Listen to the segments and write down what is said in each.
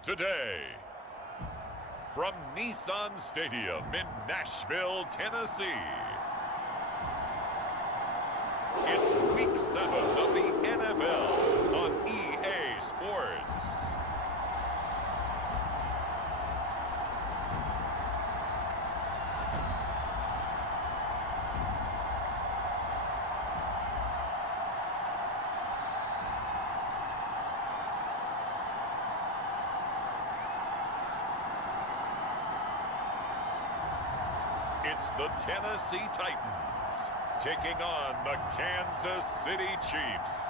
Today, from Nissan Stadium in Nashville, Tennessee, it's Week 7 of the NFL on EA Sports. It's the Tennessee Titans taking on the Kansas City Chiefs.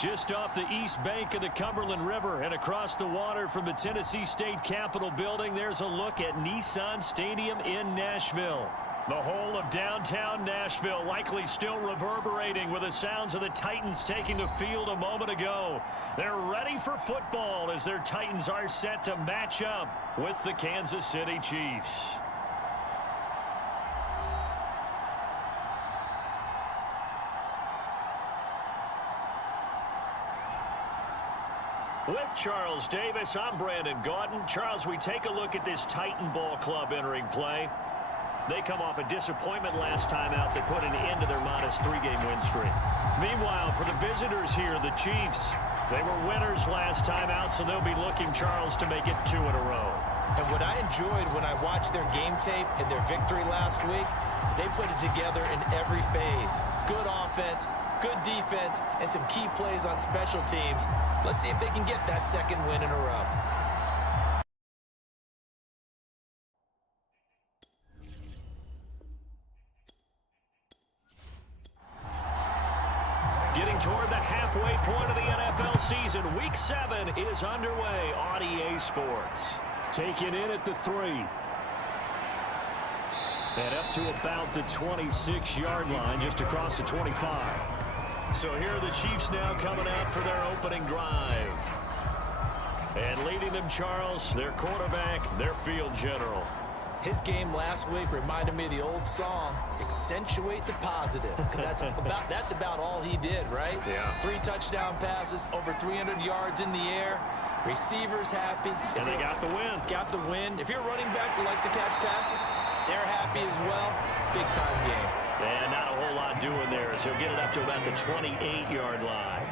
Just off the east bank of the Cumberland River and across the water from the Tennessee State Capitol building, there's a look at Nissan Stadium in Nashville. The whole of downtown Nashville likely still reverberating with the sounds of the Titans taking the field a moment ago. They're ready for football as their Titans are set to match up with the Kansas City Chiefs. With Charles Davis, I'm Brandon Gaudin. Charles, we take a look at this Titan Ball Club entering play. They come off a disappointment last time out. They put an end to their -3 game win streak. Meanwhile, for the visitors here, the Chiefs, they were winners last time out, so they'll be looking, Charles, to make it 2 in a row. And what I enjoyed when I watched their game tape and their victory last week is they put it together in every phase. Good offense, good defense, and some key plays on special teams. Let's see if they can get that second win in a row. Getting toward the halfway point of the NFL season, Week 7 is underway on EA Sports. Taken in at the 3. And up to about the 26-yard line, just across the 25. So here are the Chiefs now coming out for their opening drive. And leading them, Charles, their quarterback, their field general. His game last week reminded me of the old song, accentuate the positive, because that's about all he did, right? Yeah. 3 touchdown passes, over 300 yards in the air, receivers happy. And they got the win. Got the win. If you're a running back that likes to catch passes, they're happy as well. Big-time game. And not a whole lot doing there as he'll get it up to about the 28-yard line.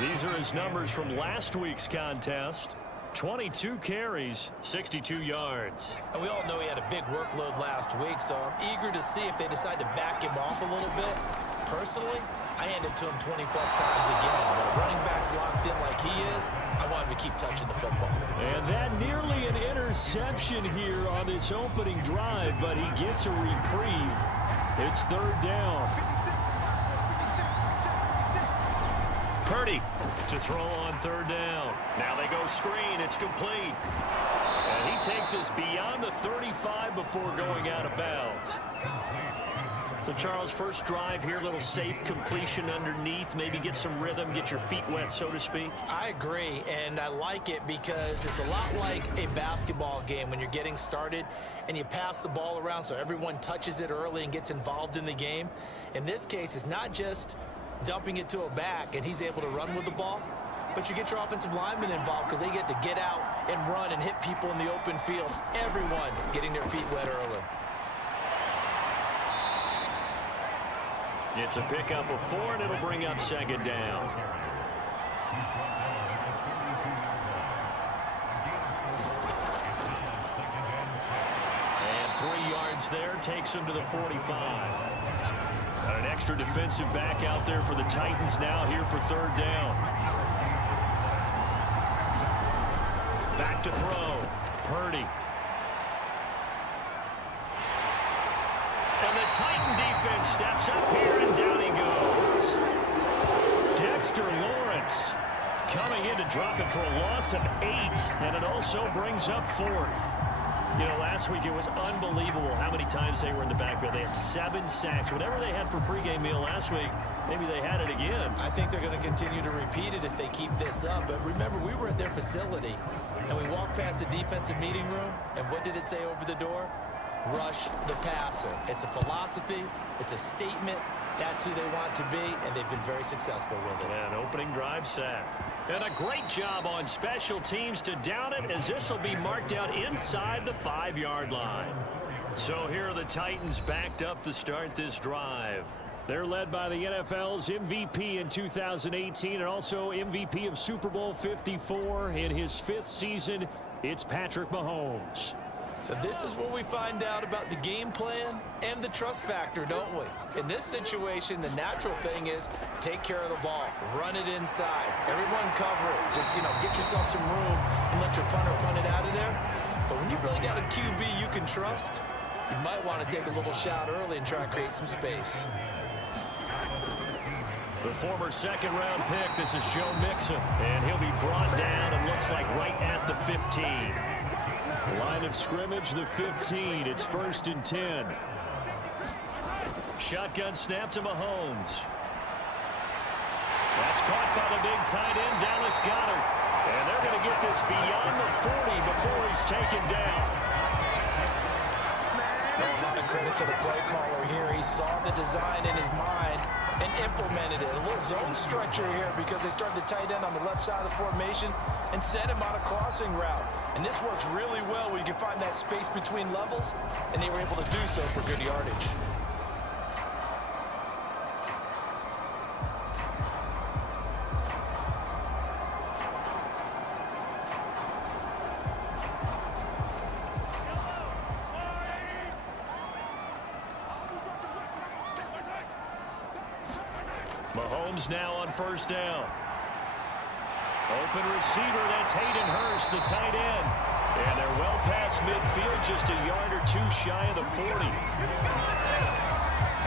These are his numbers from last week's contest. 22 carries, 62 yards. And we all know he had a big workload last week, so I'm eager to see if they decide to back him off a little bit. Personally, I hand it to him 20-plus times again. When a running back's locked in like he is, I want him to keep touching the football. And that nearly an interception here on this opening drive, but he gets a reprieve. It's 3rd down. Purdy to throw on 3rd down. Now they go screen. It's complete. And he takes us beyond the 35 before going out of bounds. So, Charles, first drive here, little safe completion underneath. Maybe get some rhythm, get your feet wet, so to speak. I agree, and I like it because it's a lot like a basketball game when you're getting started and you pass the ball around so everyone touches it early and gets involved in the game. In this case, it's not just dumping it to a back and he's able to run with the ball, but you get your offensive linemen involved because they get to get out and run and hit people in the open field. Everyone getting their feet wet early. It's a pickup of 4, and it'll bring up 2nd down. And 3 yards there takes him to the 45. Got an extra defensive back out there for the Titans now here for 3rd down. Back to throw. Purdy. And the Titan defense steps up here, and down he goes. Dexter Lawrence coming in to drop it for a loss of 8, and it also brings up 4th. You know, last week it was unbelievable how many times they were in the backfield. They had 7 sacks. Whatever they had for pregame meal last week, maybe they had it again. I think they're going to continue to repeat it if they keep this up. But remember, we were at their facility, and we walked past the defensive meeting room, and what did it say over the door? Rush the passer. It's a philosophy. It's a statement. That's who they want to be, and they've been very successful with it. An opening drive sack. And a great job on special teams to down it, as this will be marked out inside the 5-yard line. So here are the Titans backed up to start this drive. They're led by the NFL's MVP in 2018 and also MVP of Super Bowl 54 in his 5th season. It's Patrick Mahomes. So this is where we find out about the game plan and the trust factor, don't we? In this situation, the natural thing is take care of the ball, run it inside, everyone cover it. Just, get yourself some room and let your punter punt it out of there. But when you really got a QB you can trust, you might want to take a little shot early and try to create some space. The former second-round pick, this is Joe Mixon, and he'll be brought down and looks like right at the 15. Line of scrimmage, the 15. It's 1st and 10. Shotgun snap to Mahomes. That's caught by the big tight end, Dallas Goedert. And they're going to get this beyond the 40 before he's taken down. A lot of credit to the play caller here. He saw the design in his mind and implemented it. A little zone structure here because they started the tight end on the left side of the formation and sent him on a crossing route. And this works really well when you can find that space between levels, and they were able to do so for good yardage. Mahomes now on 1st down. Open receiver, that's Hayden Hurst, the tight end. And they're well past midfield, just a yard or two shy of the 40.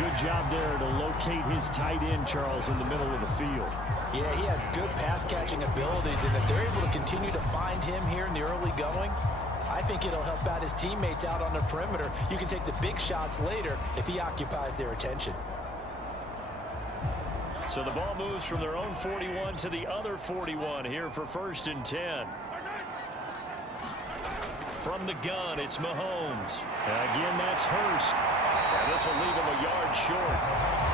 Good job there to locate his tight end, Charles, in the middle of the field. Yeah, he has good pass-catching abilities, and if they're able to continue to find him here in the early going, I think it'll help out his teammates out on the perimeter. You can take the big shots later if he occupies their attention. So the ball moves from their own 41 to the other 41 here for 1st and 10. From the gun, it's Mahomes. Again, that's Hurst. And this will leave him a yard short.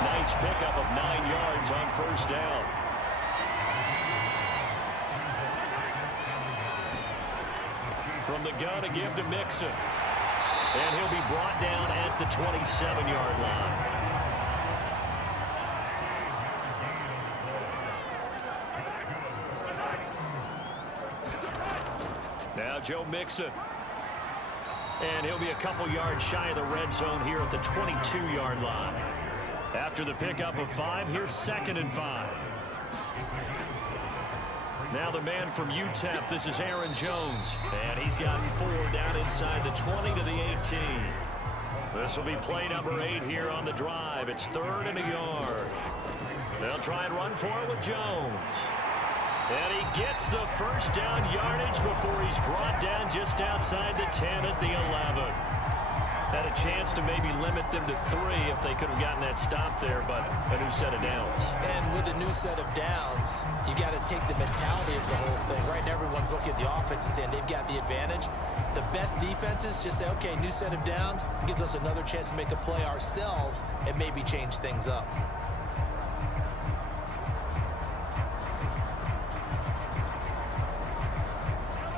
Nice pickup of 9 yards on 1st down. From the gun, a give to Mixon. And he'll be brought down at the 27-yard line. Now Joe Mixon. And he'll be a couple yards shy of the red zone here at the 22-yard line. After the pickup of 5, here's 2nd and 5. Now the man from UTEP, this is Aaron Jones. And he's got 4 down inside the 20 to the 18. This will be play number 8 here on the drive. It's 3rd and a yard. They'll try and run for it with Jones. And he gets the 1st down yardage before he's brought down just outside the 10 at the 11. Had a chance to maybe limit them to 3 if they could have gotten that stop there, but a new set of downs. And with a new set of downs, you got to take the mentality of the whole thing. Right now, everyone's looking at the offense and saying they've got the advantage. The best defenses just say, okay, new set of downs gives us another chance to make a play ourselves and maybe change things up.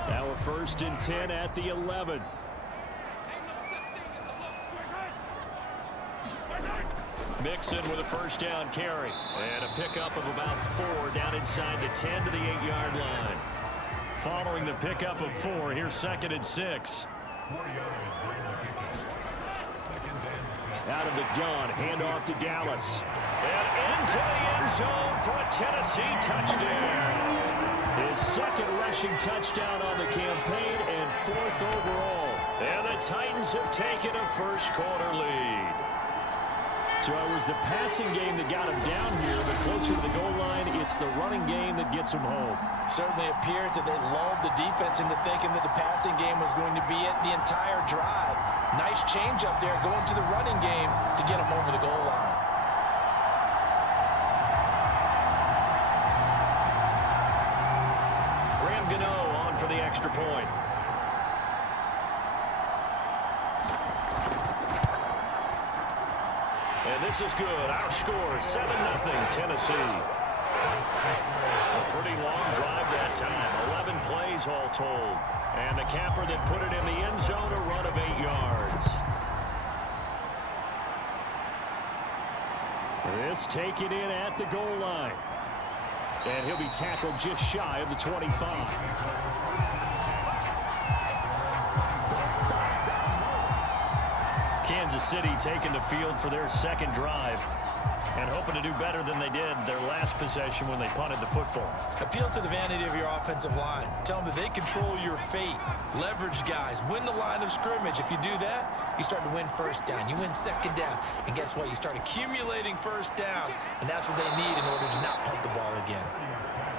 Now a 1st and 10 at the 11. Mixon with a 1st down carry. And a pickup of about 4 down inside the 10 to the 8-yard line. Following the pickup of 4, here's 2nd and 6. Out of the gun, handoff to Dallas. And into the end zone for a Tennessee touchdown. His 2nd rushing touchdown on the campaign and 4th overall. And the Titans have taken a first-quarter lead. So it was the passing game that got him down here, but closer to the goal line, it's the running game that gets him home. Certainly appears that they lulled the defense into thinking that the passing game was going to be it the entire drive. Nice change up there going to the running game to get him over the goal line. For the extra point. And And this is good. Our score, 7-0 Tennessee. A pretty long drive that time. 11 plays all told. And the capper that put it in the end zone, a run of 8 yards. This taken in at the goal line. And he'll be tackled just shy of the 25. Kansas City taking the field for their second drive and hoping to do better than they did their last possession when they punted the football. Appeal to the vanity of your offensive line. Tell them that they control your fate. Leverage guys. Win the line of scrimmage. If you do that, you start to win first down. You win second down. And guess what? You start accumulating first downs. And that's what they need in order to not punt the ball again.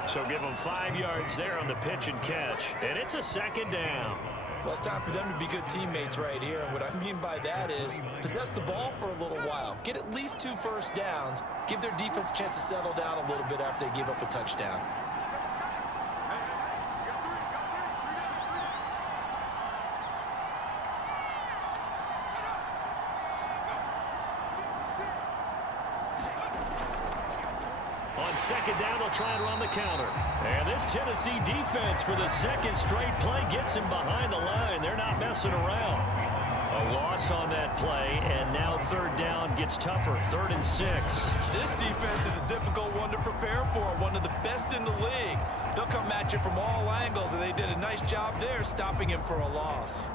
So give them 5 yards there on the pitch and catch. And it's a second down. Well, it's time for them to be good teammates right here. And what I mean by that is possess the ball for a little while. Get at least 2 first downs. Give their defense a chance to settle down a little bit after they give up a touchdown. On second down, they'll try and run the counter. And this Tennessee defense for the second straight play gets him behind the line. They're not messing around. A loss on that play, and now third down gets tougher. 3rd and 6. This defense is a difficult one to prepare for, one of the best in the league. They'll come at you from all angles, and they did a nice job there stopping him for a loss.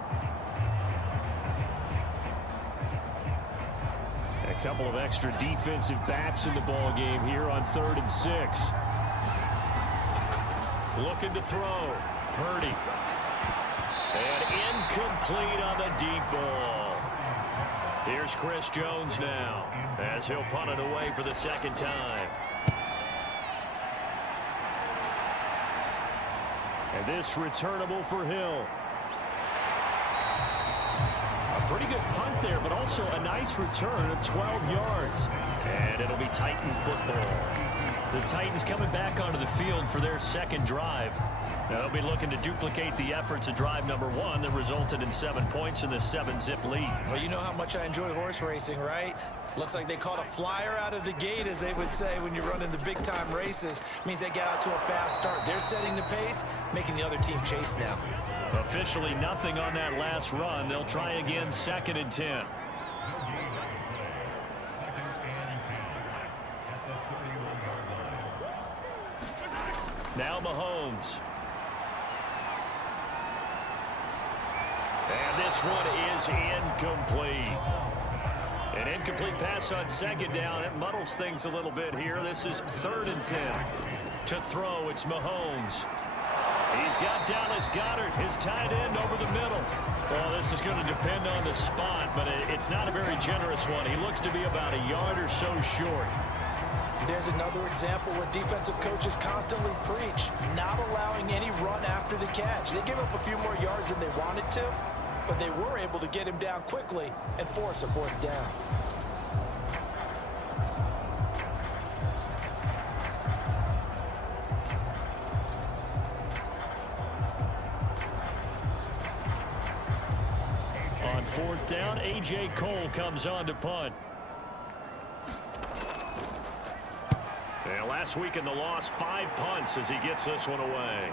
A couple of extra defensive backs in the ball game here on 3rd and 6. Looking to throw. Purdy. And incomplete on the deep ball. Here's Chris Jones now as he'll punt it away for the second time. And this returnable for Hill. Pretty good punt there, but also a nice return of 12 yards. And it'll be Titan football. The Titans coming back onto the field for their second drive. Now they'll be looking to duplicate the efforts of drive number 1 that resulted in 7 points in the 7-zip lead. Well, you know how much I enjoy horse racing, right? Looks like they caught a flyer out of the gate, as they would say when you're running the big-time races. Means they get out to a fast start. They're setting the pace, making the other team chase now. Officially nothing on that last run. They'll try again, 2nd and 10. Now Mahomes. And this one is incomplete. An incomplete pass on second down. It muddles things a little bit here. This is 3rd and 10. To throw, it's Mahomes. He's got Dallas Goedert, his tight end, over the middle. Well, this is going to depend on the spot, but it's not a very generous one. He looks to be about a yard or so short. There's another example where defensive coaches constantly preach, not allowing any run after the catch. They give up a few more yards than they wanted to, but they were able to get him down quickly and force a 4th down. On 4th down, A.J. Cole comes on to punt. And last week in the loss, 5 punts as he gets this one away.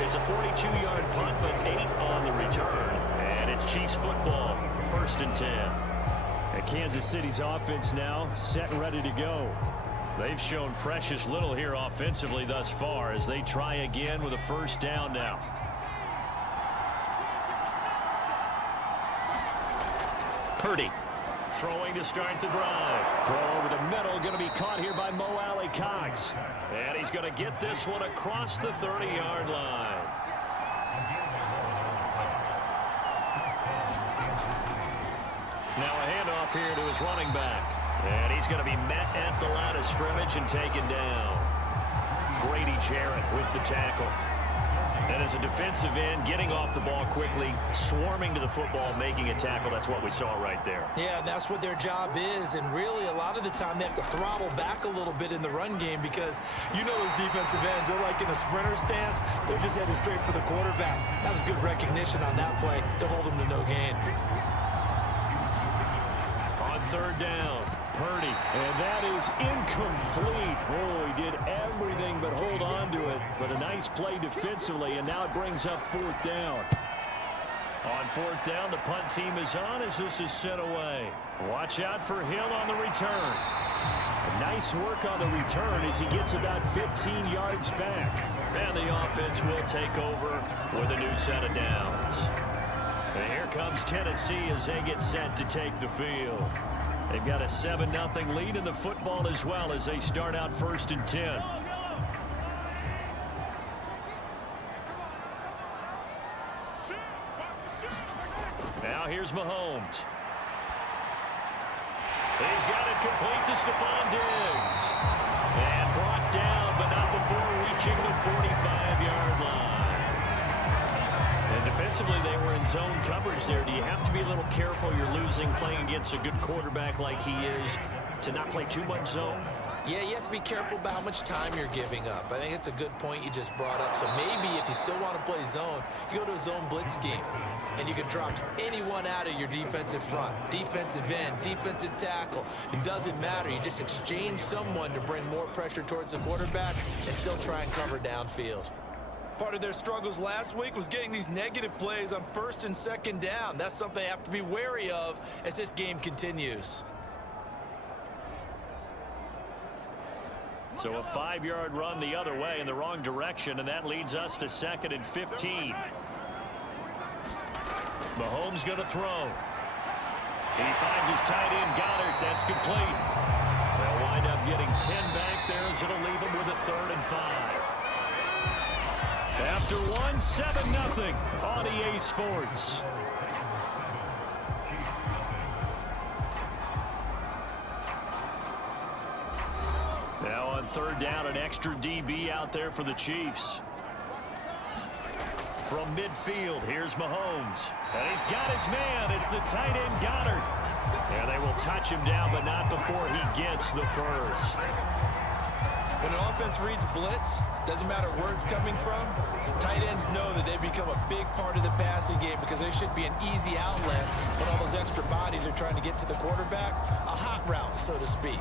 It's a 42-yard punt, but 8 on the return. And it's Chiefs football, 1st and 10. And Kansas City's offense now set and ready to go. They've shown precious little here offensively thus far as they try again with a 1st down now. Purdy throwing to start the drive. Throw over the middle, going to be caught here by Mo Alley-Cox. And he's going to get this one across the 30-yard line. Now a handoff here to his running back. And he's going to be met at the line of scrimmage and taken down. Grady Jarrett with the tackle. And as a defensive end, getting off the ball quickly, swarming to the football, making a tackle, that's what we saw right there. Yeah, and that's what their job is. And really, a lot of the time, they have to throttle back a little bit in the run game because you know those defensive ends, they're like in a sprinter stance. They're just headed straight for the quarterback. That was good recognition on that play to hold them to no gain. On third down, Purdy, and that is incomplete. Oh, he did everything but hold on to it, but a nice play defensively, and now it brings up fourth down. On fourth down, the punt team is on as this is sent away. Watch out for Hill on the return. Nice work on the return as he gets about 15 yards back. And the offense will take over with a new set of downs. And here comes Tennessee as they get set to take the field. They've got a 7-0 lead in the football as well as they start out 1st and 10. Now here's Mahomes. He's got it complete to Stephon Diggs. And brought down, but not before reaching the 45-yard line. And defensively, they were in zone coverage there. Do you have to be a little careful? You're losing playing against a good quarterback like he is to not play too much zone? Yeah, you have to be careful about how much time you're giving up. I think it's a good point you just brought up. So maybe if you still want to play zone, you go to a zone blitz scheme. And you can drop anyone out of your defensive front. Defensive end, defensive tackle. It doesn't matter. You just exchange someone to bring more pressure towards the quarterback and still try and cover downfield. Part of their struggles last week was getting these negative plays on 1st and 2nd down. That's something they have to be wary of as this game continues. So a 5-yard run the other way in the wrong direction, and that leads us to 2nd and 15. Mahomes going to throw. He finds his tight end, Goddard. That's complete. They'll wind up getting 10 back there as it'll leave them with a 3rd and 5. After one, 7-0 on EA Sports. Now on 3rd down, an extra DB out there for the Chiefs. From midfield, here's Mahomes. And he's got his man. It's the tight end, Goddard. And they will touch him down, but not before he gets the first. When an offense reads blitz, doesn't matter where it's coming from, tight ends know that they become a big part of the passing game because there should be an easy outlet when all those extra bodies are trying to get to the quarterback. A hot route, so to speak.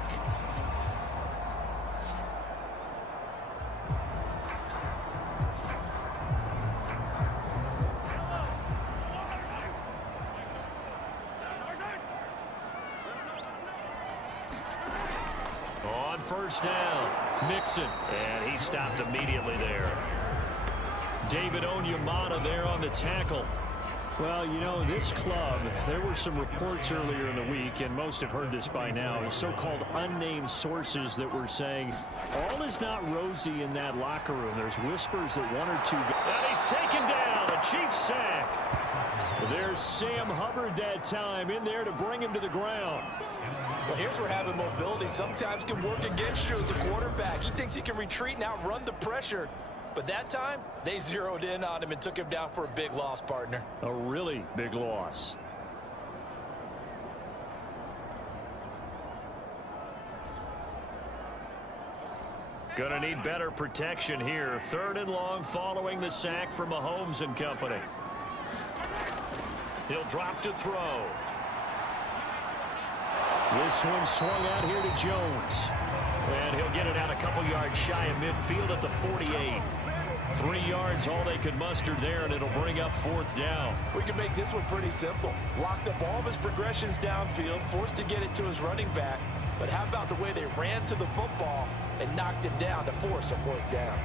On 1st down, Mixon, and he stopped immediately there. David Onyemata there on the tackle. Well, you know, this club, there were some reports earlier in the week, and most have heard this by now, so-called unnamed sources that were saying all is not rosy in that locker room. There's whispers that 1 or 2 guys. And he's taken down, a Chiefs sack. There's Sam Hubbard that time in there to bring him to the ground. Well, here's where having mobility sometimes can work against you as a quarterback. He thinks he can retreat and outrun the pressure. But that time, they zeroed in on him and took him down for a big loss, partner. A really big loss. Gonna need better protection here. 3rd and long following the sack from Mahomes and company. He'll drop to throw. This one swung out here to Jones. And he'll get it out a couple yards shy of midfield at the 48. 3 yards, all they could muster there, and it'll bring up 4th down. We can make this one pretty simple. Locked up all of his progressions downfield, forced to get it to his running back. But how about the way they ran to the football and knocked him down to force a 4th down?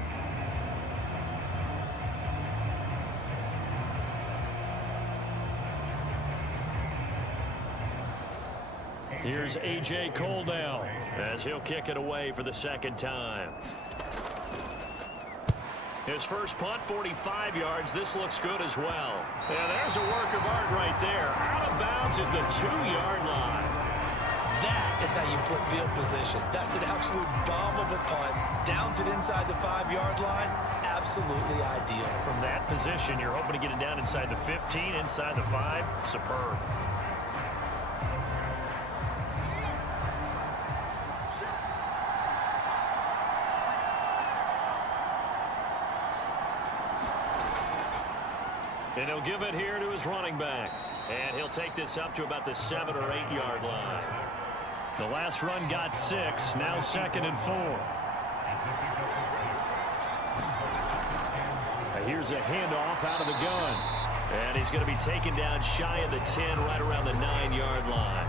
Here's A.J. Cole now as he'll kick it away for the 2nd time. His first punt, 45 yards. This looks good as well. And there's a work of art right there. Out of bounds at the 2-yard line. That is how you flip field position. That's an absolute bomb of a punt. downs it inside the 5-yard line, absolutely ideal. From that position, you're hoping to get it down inside the 15, inside the 5. Superb. And he'll give it here to his running back. And he'll take this up to about the 7 or 8 yard line. The last run got 6. Now 2nd and 4. Here's a handoff out of the gun. And he's going to be taken down shy of the 10, right around the 9-yard line.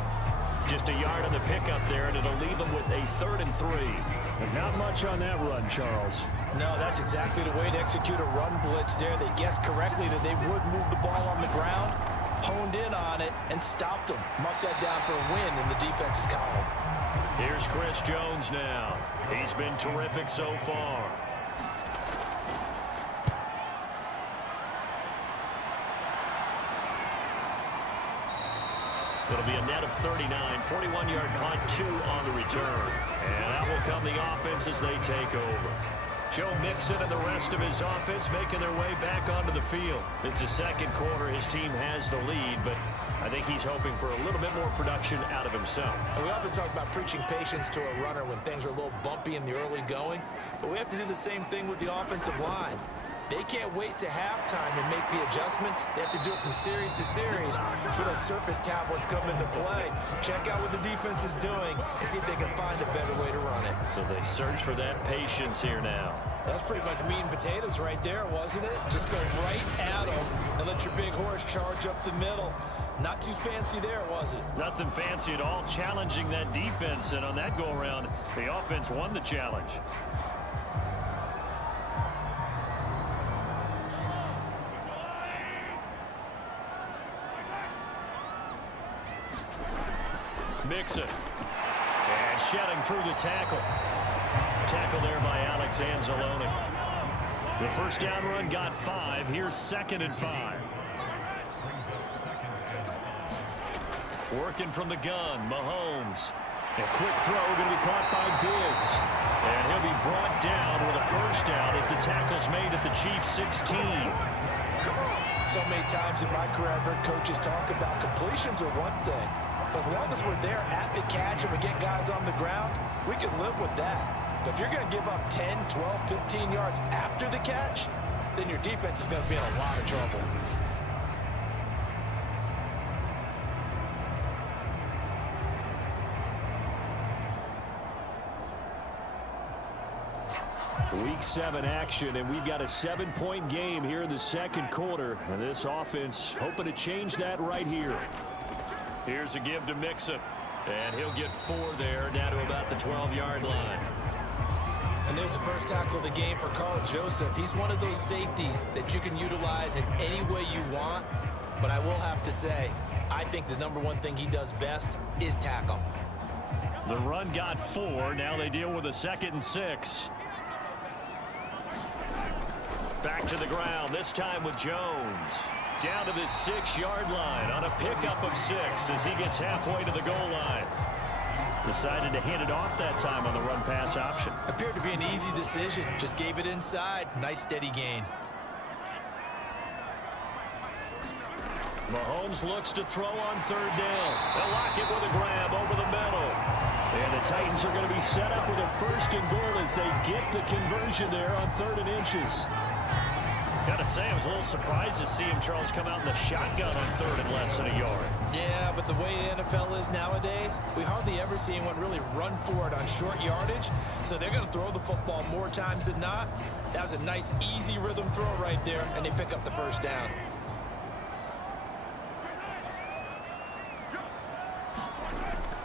Just a yard on the pickup there, and it'll leave him with a 3rd and 3. And not much on that run, Charles. No, that's exactly the way to execute a run blitz there. They guessed correctly that they would move the ball on the ground, honed in on it, and stopped them. Marked that down for a win in the defense's column. Here's Chris Jones now. He's been terrific so far. It'll be a net of 39, 41-yard punt, 2 on the return. And out will come the offense as they take over. Joe Mixon and the rest of his offense making their way back onto the field. It's the second quarter. His team has the lead, but I think he's hoping for a little bit more production out of himself. We often talk about preaching patience to a runner when things are a little bumpy in the early going, but we have to do the same thing with the offensive line. They can't wait to halftime and make the adjustments. They have to do it from series to series. So those surface tablets come into play. Check out what the defense is doing and see if they can find a better way to run it. So they search for that patience here now. That's pretty much meat and potatoes right there, wasn't it? Just go right at them and let your big horse charge up the middle. Not too fancy there, was it? Nothing fancy at all, challenging that defense. And on that go-around, the offense won the challenge. Mixon. And shedding through the tackle. Tackle there by Alex Anzalone. The first down run got 5. Here's 2nd and 5. Working from the gun, Mahomes. A quick throw going to be caught by Diggs. And he'll be brought down with a first down as the tackle's made at the Chiefs' 16. So many times in my career I've heard coaches talk about completions are one thing. But as long as we're there at the catch and we get guys on the ground, we can live with that. But if you're going to give up 10, 12, 15 yards after the catch, then your defense is going to be in a lot of trouble. Week 7 action, and we've got a 7-point game here in the second quarter. And this offense hoping to change that right here. Here's a give to Mixon. And he'll get 4 there, down to about the 12-yard line. And there's the first tackle of the game for Carl Joseph. He's one of those safeties that you can utilize in any way you want. But I will have to say, I think the #1 thing he does best is tackle. The run got 4. Now they deal with a 2nd and 6. Back to the ground, this time with Jones. Down to the 6-yard line on a pickup of 6 as he gets halfway to the goal line. Decided to hand it off that time on the run-pass option. Appeared to be an easy decision. Just gave it inside. Nice steady gain. Mahomes looks to throw on 3rd down. They'll lock it with a grab over the middle. And the Titans are going to be set up with a 1st and goal as they get the conversion there on 3rd and inches. Gotta say, I was a little surprised to see him, Charles, come out in the shotgun on 3rd and less than a yard. Yeah, but the way the NFL is nowadays, we hardly ever see anyone really run for it on short yardage. So they're going to throw the football more times than not. That was a nice, easy rhythm throw right there, and they pick up the 1st down.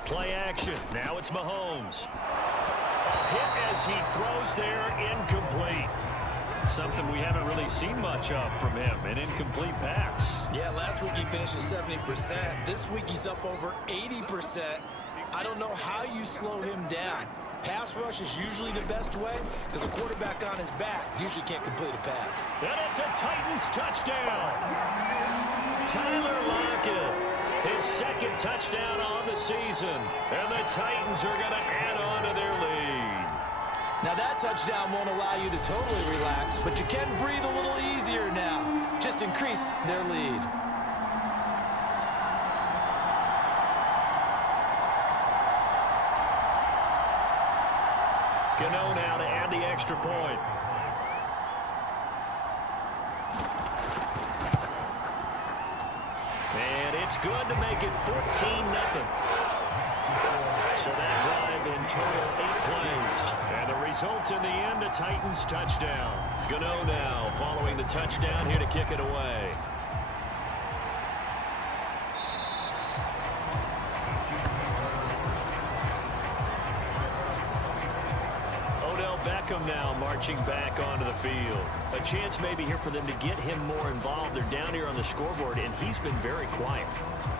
Play action. Now it's Mahomes. A hit as he throws there, incomplete. Something we haven't really seen much of from him, an incomplete pass. Yeah, last week he finished at 70%. This week he's up over 80%. I don't know how you slow him down. Pass rush is usually the best way because a quarterback on his back usually can't complete a pass. And it's a Titans touchdown. Tyler Lockett, his 2nd touchdown on the season. And the Titans are going to add on to their lead. Now that touchdown won't allow you to totally relax, but you can breathe a little easier now. Just increased their lead. Gano now to add the extra point. And it's good to make it 14-0. So that drive in total 8 plays. And the result in the end, a Titans touchdown. Gano now following the touchdown here to kick it away. Beckham now marching back onto the field. A chance maybe here for them to get him more involved. They're down here on the scoreboard, and he's been very quiet.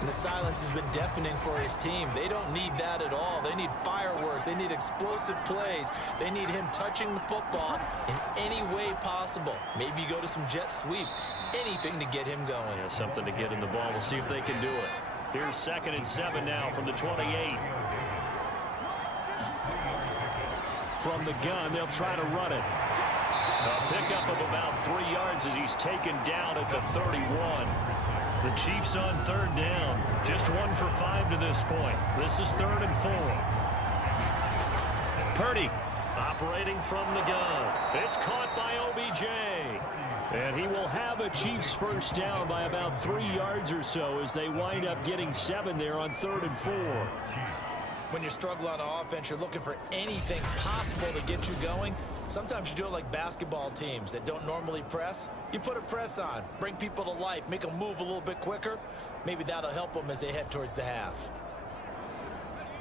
And the silence has been deafening for his team. They don't need that at all. They need fireworks. They need explosive plays. They need him touching the football in any way possible. Maybe you go to some jet sweeps. Anything to get him going. Yeah, something to get him the ball. We'll see if they can do it. Here's 2nd and 7 now from the 28. From the gun, they'll try to run it. A pickup of about 3 yards as he's taken down at the 31. The Chiefs on 3rd down. Just 1 for 5 to this point. This is 3rd and 4. Purdy operating from the gun. It's caught by OBJ. And he will have a Chiefs first down by about 3 yards or so as they wind up getting 7 there on 3rd and 4. When you're struggling on offense, you're looking for anything possible to get you going. Sometimes you do it like basketball teams that don't normally press. You put a press on, bring people to life, make them move a little bit quicker. Maybe that'll help them as they head towards the half.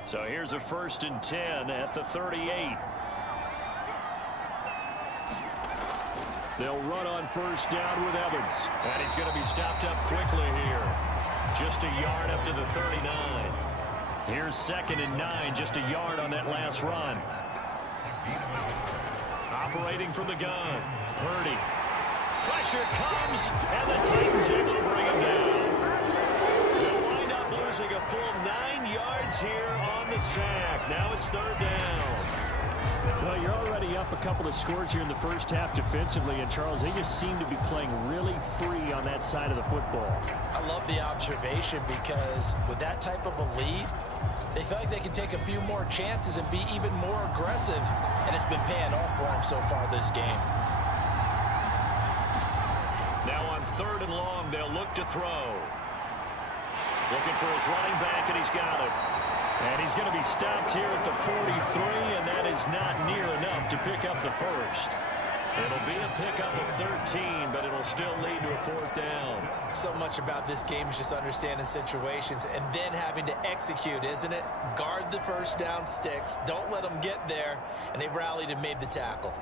So here's a 1st and 10 at the 38. They'll run on 1st down with Evans. And he's going to be stopped up quickly here. Just a yard up to the 39. Here's 2nd and 9, just a yard on that last run. Operating from the gun, Purdy. Pressure comes, and the Titans able to bring him down. They'll wind up losing a full 9 yards here on the sack. Now it's 3rd down. Well, you're already up a couple of scores here in the first half defensively, and Charles, they just seem to be playing really free on that side of the football. I love the observation because with that type of a lead, they feel like they can take a few more chances and be even more aggressive, and it's been paying off for them so far this game. Now on 3rd and long, they'll look to throw. Looking for his running back, and he's got it. And he's going to be stopped here at the 43, and that is not near enough to pick up the first. It'll be a pickup of 13, but it'll still lead to a 4th down. So much about this game is just understanding situations and then having to execute, isn't it? Guard the first down sticks. Don't let them get there. And they rallied and made the tackle.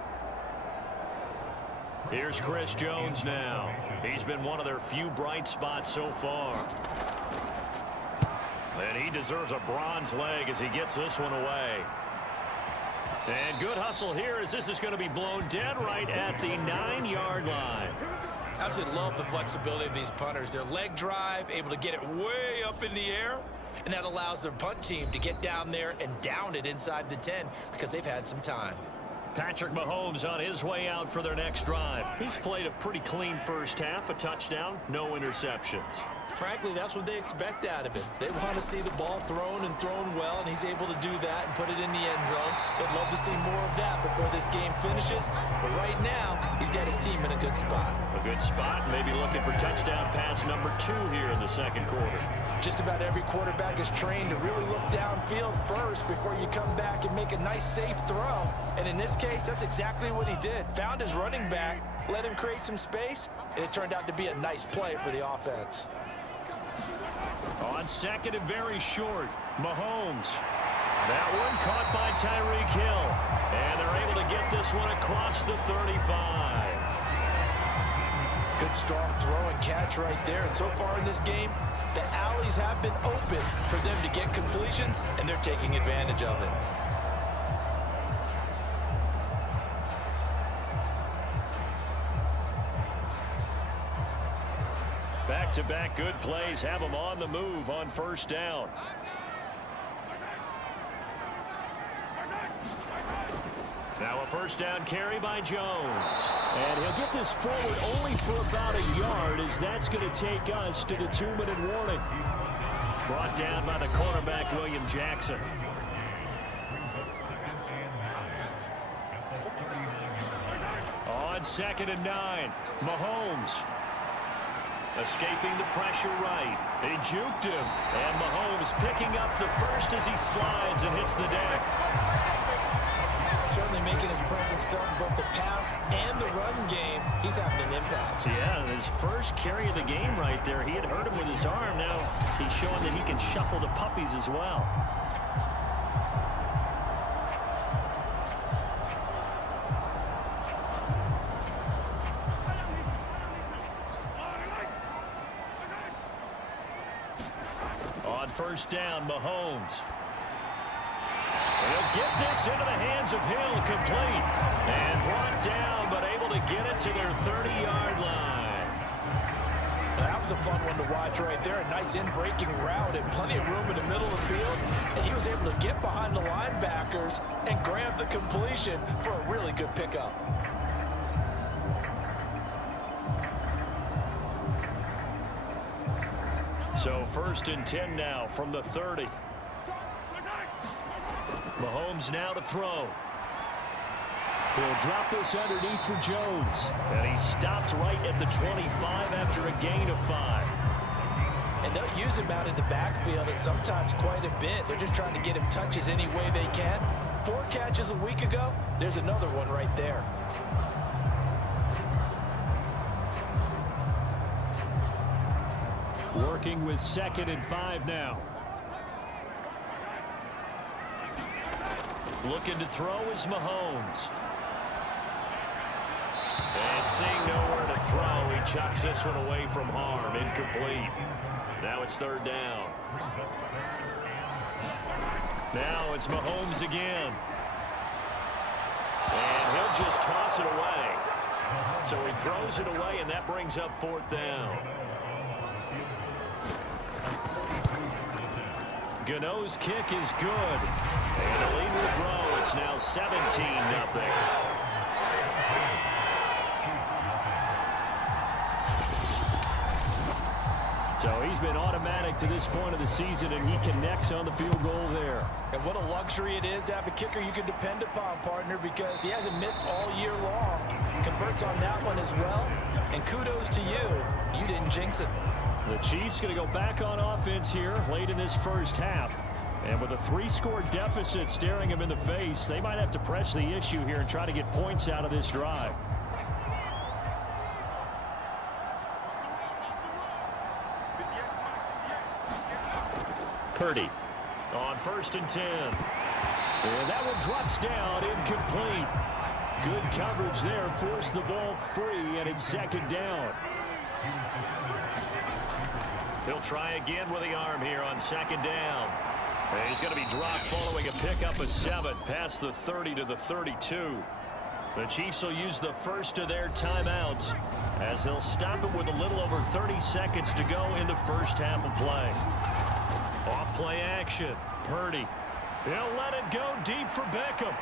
Here's Chris Jones now. He's been one of their few bright spots so far. And he deserves a bronze leg as he gets this one away. And good hustle here as this is going to be blown dead right at the 9-yard line. Absolutely love the flexibility of these punters. Their leg drive, able to get it way up in the air, and that allows their punt team to get down there and down it inside the 10 because they've had some time. Patrick Mahomes on his way out for their next drive. He's played a pretty clean first half, a touchdown, no interceptions. Frankly, that's what they expect out of him. They want to see the ball thrown and thrown well, and he's able to do that and put it in the end zone. They'd love to see more of that before this game finishes. But right now, he's got his team in a good spot. A good spot, maybe looking for touchdown pass number 2 here in the 2nd quarter. Just about every quarterback is trained to really look downfield first before you come back and make a nice, safe throw. And in this case, that's exactly what he did. Found his running back, let him create some space, and it turned out to be a nice play for the offense. On 2nd and very short, Mahomes. That one caught by Tyreek Hill. And they're able to get this one across the 35. Good strong throw and catch right there. And so far in this game, the alleys have been open for them to get completions, and they're taking advantage of it. Back-to-back good plays have them on the move on 1st down. Now a first down carry by Jones. And he'll get this forward only for about a yard, as that's going to take us to the 2-minute warning. Brought down by the cornerback, William Jackson. On 2nd and 9, Mahomes. Escaping the pressure right. They juked him. And Mahomes picking up the first as he slides and hits the deck. Certainly making his presence felt in both the pass and the run game. He's having an impact. Yeah, his first carry of the game right there. He had hurt him with his arm. Now he's showing that he can shuffle the puppies as well. On first down, Mahomes. He'll get this into the hands of Hill, complete. And brought down, but able to get it to their 30-yard line. That was a fun one to watch right there. A nice in-breaking route and plenty of room in the middle of the field. And he was able to get behind the linebackers and grab the completion for a really good pickup. So 1st and 10 now from the 30. Mahomes now to throw. He'll drop this underneath for Jones. And he stopped right at the 25 after a gain of 5. And they'll use him out in the backfield, and sometimes quite a bit. They're just trying to get him touches any way they can. 4 catches a week ago. There's another one right there. Working with 2nd and 5 now. Looking to throw is Mahomes. And seeing nowhere to throw, he chucks this one away from harm. Incomplete. Now it's 3rd down. Now it's Mahomes again. And he'll just toss it away. So he throws it away, and that brings up 4th down. Gano's kick is good. And the lead will grow. It's now 17-0. So he's been automatic to this point of the season, and he connects on the field goal there. And what a luxury it is to have a kicker you can depend upon, partner, because he hasn't missed all year long. Converts on that one as well. And kudos to you. You didn't jinx it. The Chiefs going to go back on offense here late in this first half. And with a 3-score deficit staring him in the face, they might have to press the issue here and try to get points out of this drive. Purdy on 1st and 10. And that one drops down, incomplete. Good coverage there, forced the ball free, and it's 2nd down. He'll try again with the arm here on 2nd down. And he's going to be dropped following a pickup of 7 past the 30 to the 32. The Chiefs will use the first of their timeouts as they'll stop it with a little over 30 seconds to go in the first half of play. Off play action. Purdy. He'll let it go deep for Beckham.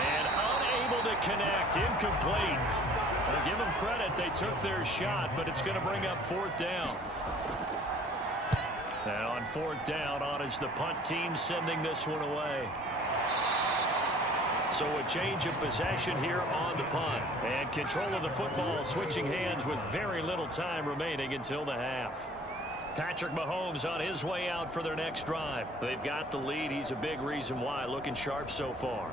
And unable to connect. Incomplete. Well, give them credit. They took their shot, but it's going to bring up 4th down. And on 4th down, on is the punt team sending this one away. So a change of possession here on the punt. And control of the football switching hands with very little time remaining until the half. Patrick Mahomes on his way out for their next drive. They've got the lead. He's a big reason why. Looking sharp so far.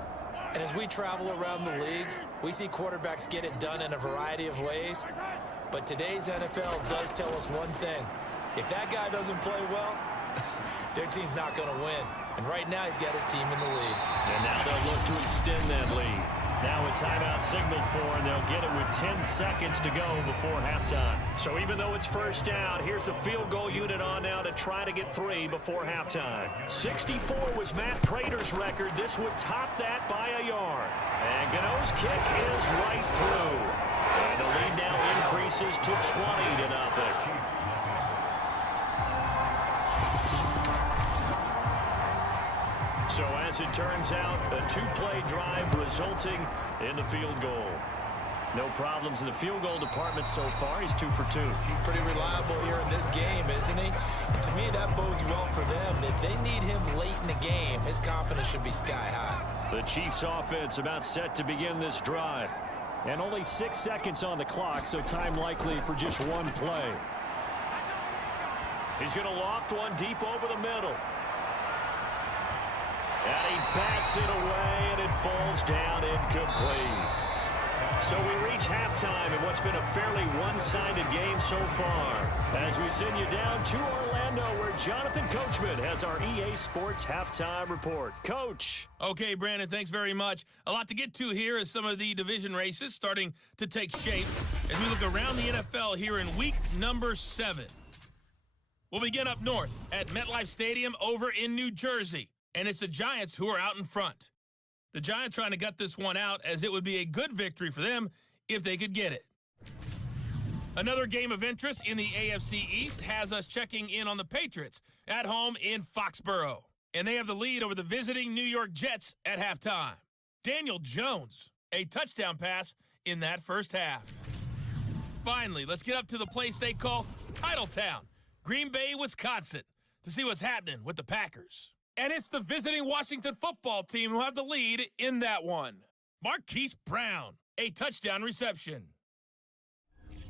And as we travel around the league, we see quarterbacks get it done in a variety of ways. But today's NFL does tell us one thing. If that guy doesn't play well, their team's not going to win. And right now, he's got his team in the lead. And now they'll look to extend that lead. Now a timeout signal for, and they'll get it with 10 seconds to go before halftime. So even though it's first down, here's the field goal unit on now to try to get 3 before halftime. 64 was Matt Prater's record. This would top that by a yard. And Gano's kick is right through. And the lead now increases to 20-0. So as it turns out, a two-play drive resulting in the field goal. No problems in the field goal department so far. He's 2 for 2. Pretty reliable here in this game, isn't he? And to me, that bodes well for them. If they need him late in the game, his confidence should be sky high. The Chiefs offense about set to begin this drive. And only 6 seconds on the clock, so time likely for just one play. He's going to loft one deep over the middle. And he bats it away, and it falls down incomplete. So we reach halftime in what's been a fairly one-sided game so far. As we send you down to Orlando, where Jonathan Coachman has our EA Sports Halftime Report. Coach. Okay, Brandon, thanks very much. A lot to get to here as some of the division races starting to take shape as we look around the NFL here in week number 7. We'll begin up north at MetLife Stadium over in New Jersey, and it's the Giants who are out in front. The Giants trying to gut this one out, as it would be a good victory for them if they could get it. Another game of interest in the AFC East has us checking in on the Patriots at home in Foxborough. And they have the lead over the visiting New York Jets at halftime. Daniel Jones, a touchdown pass in that first half. Finally, let's get up to the place they call Titletown, Green Bay, Wisconsin, to see what's happening with the Packers. And it's the visiting Washington football team who have the lead in that one. Marquise Brown, a touchdown reception.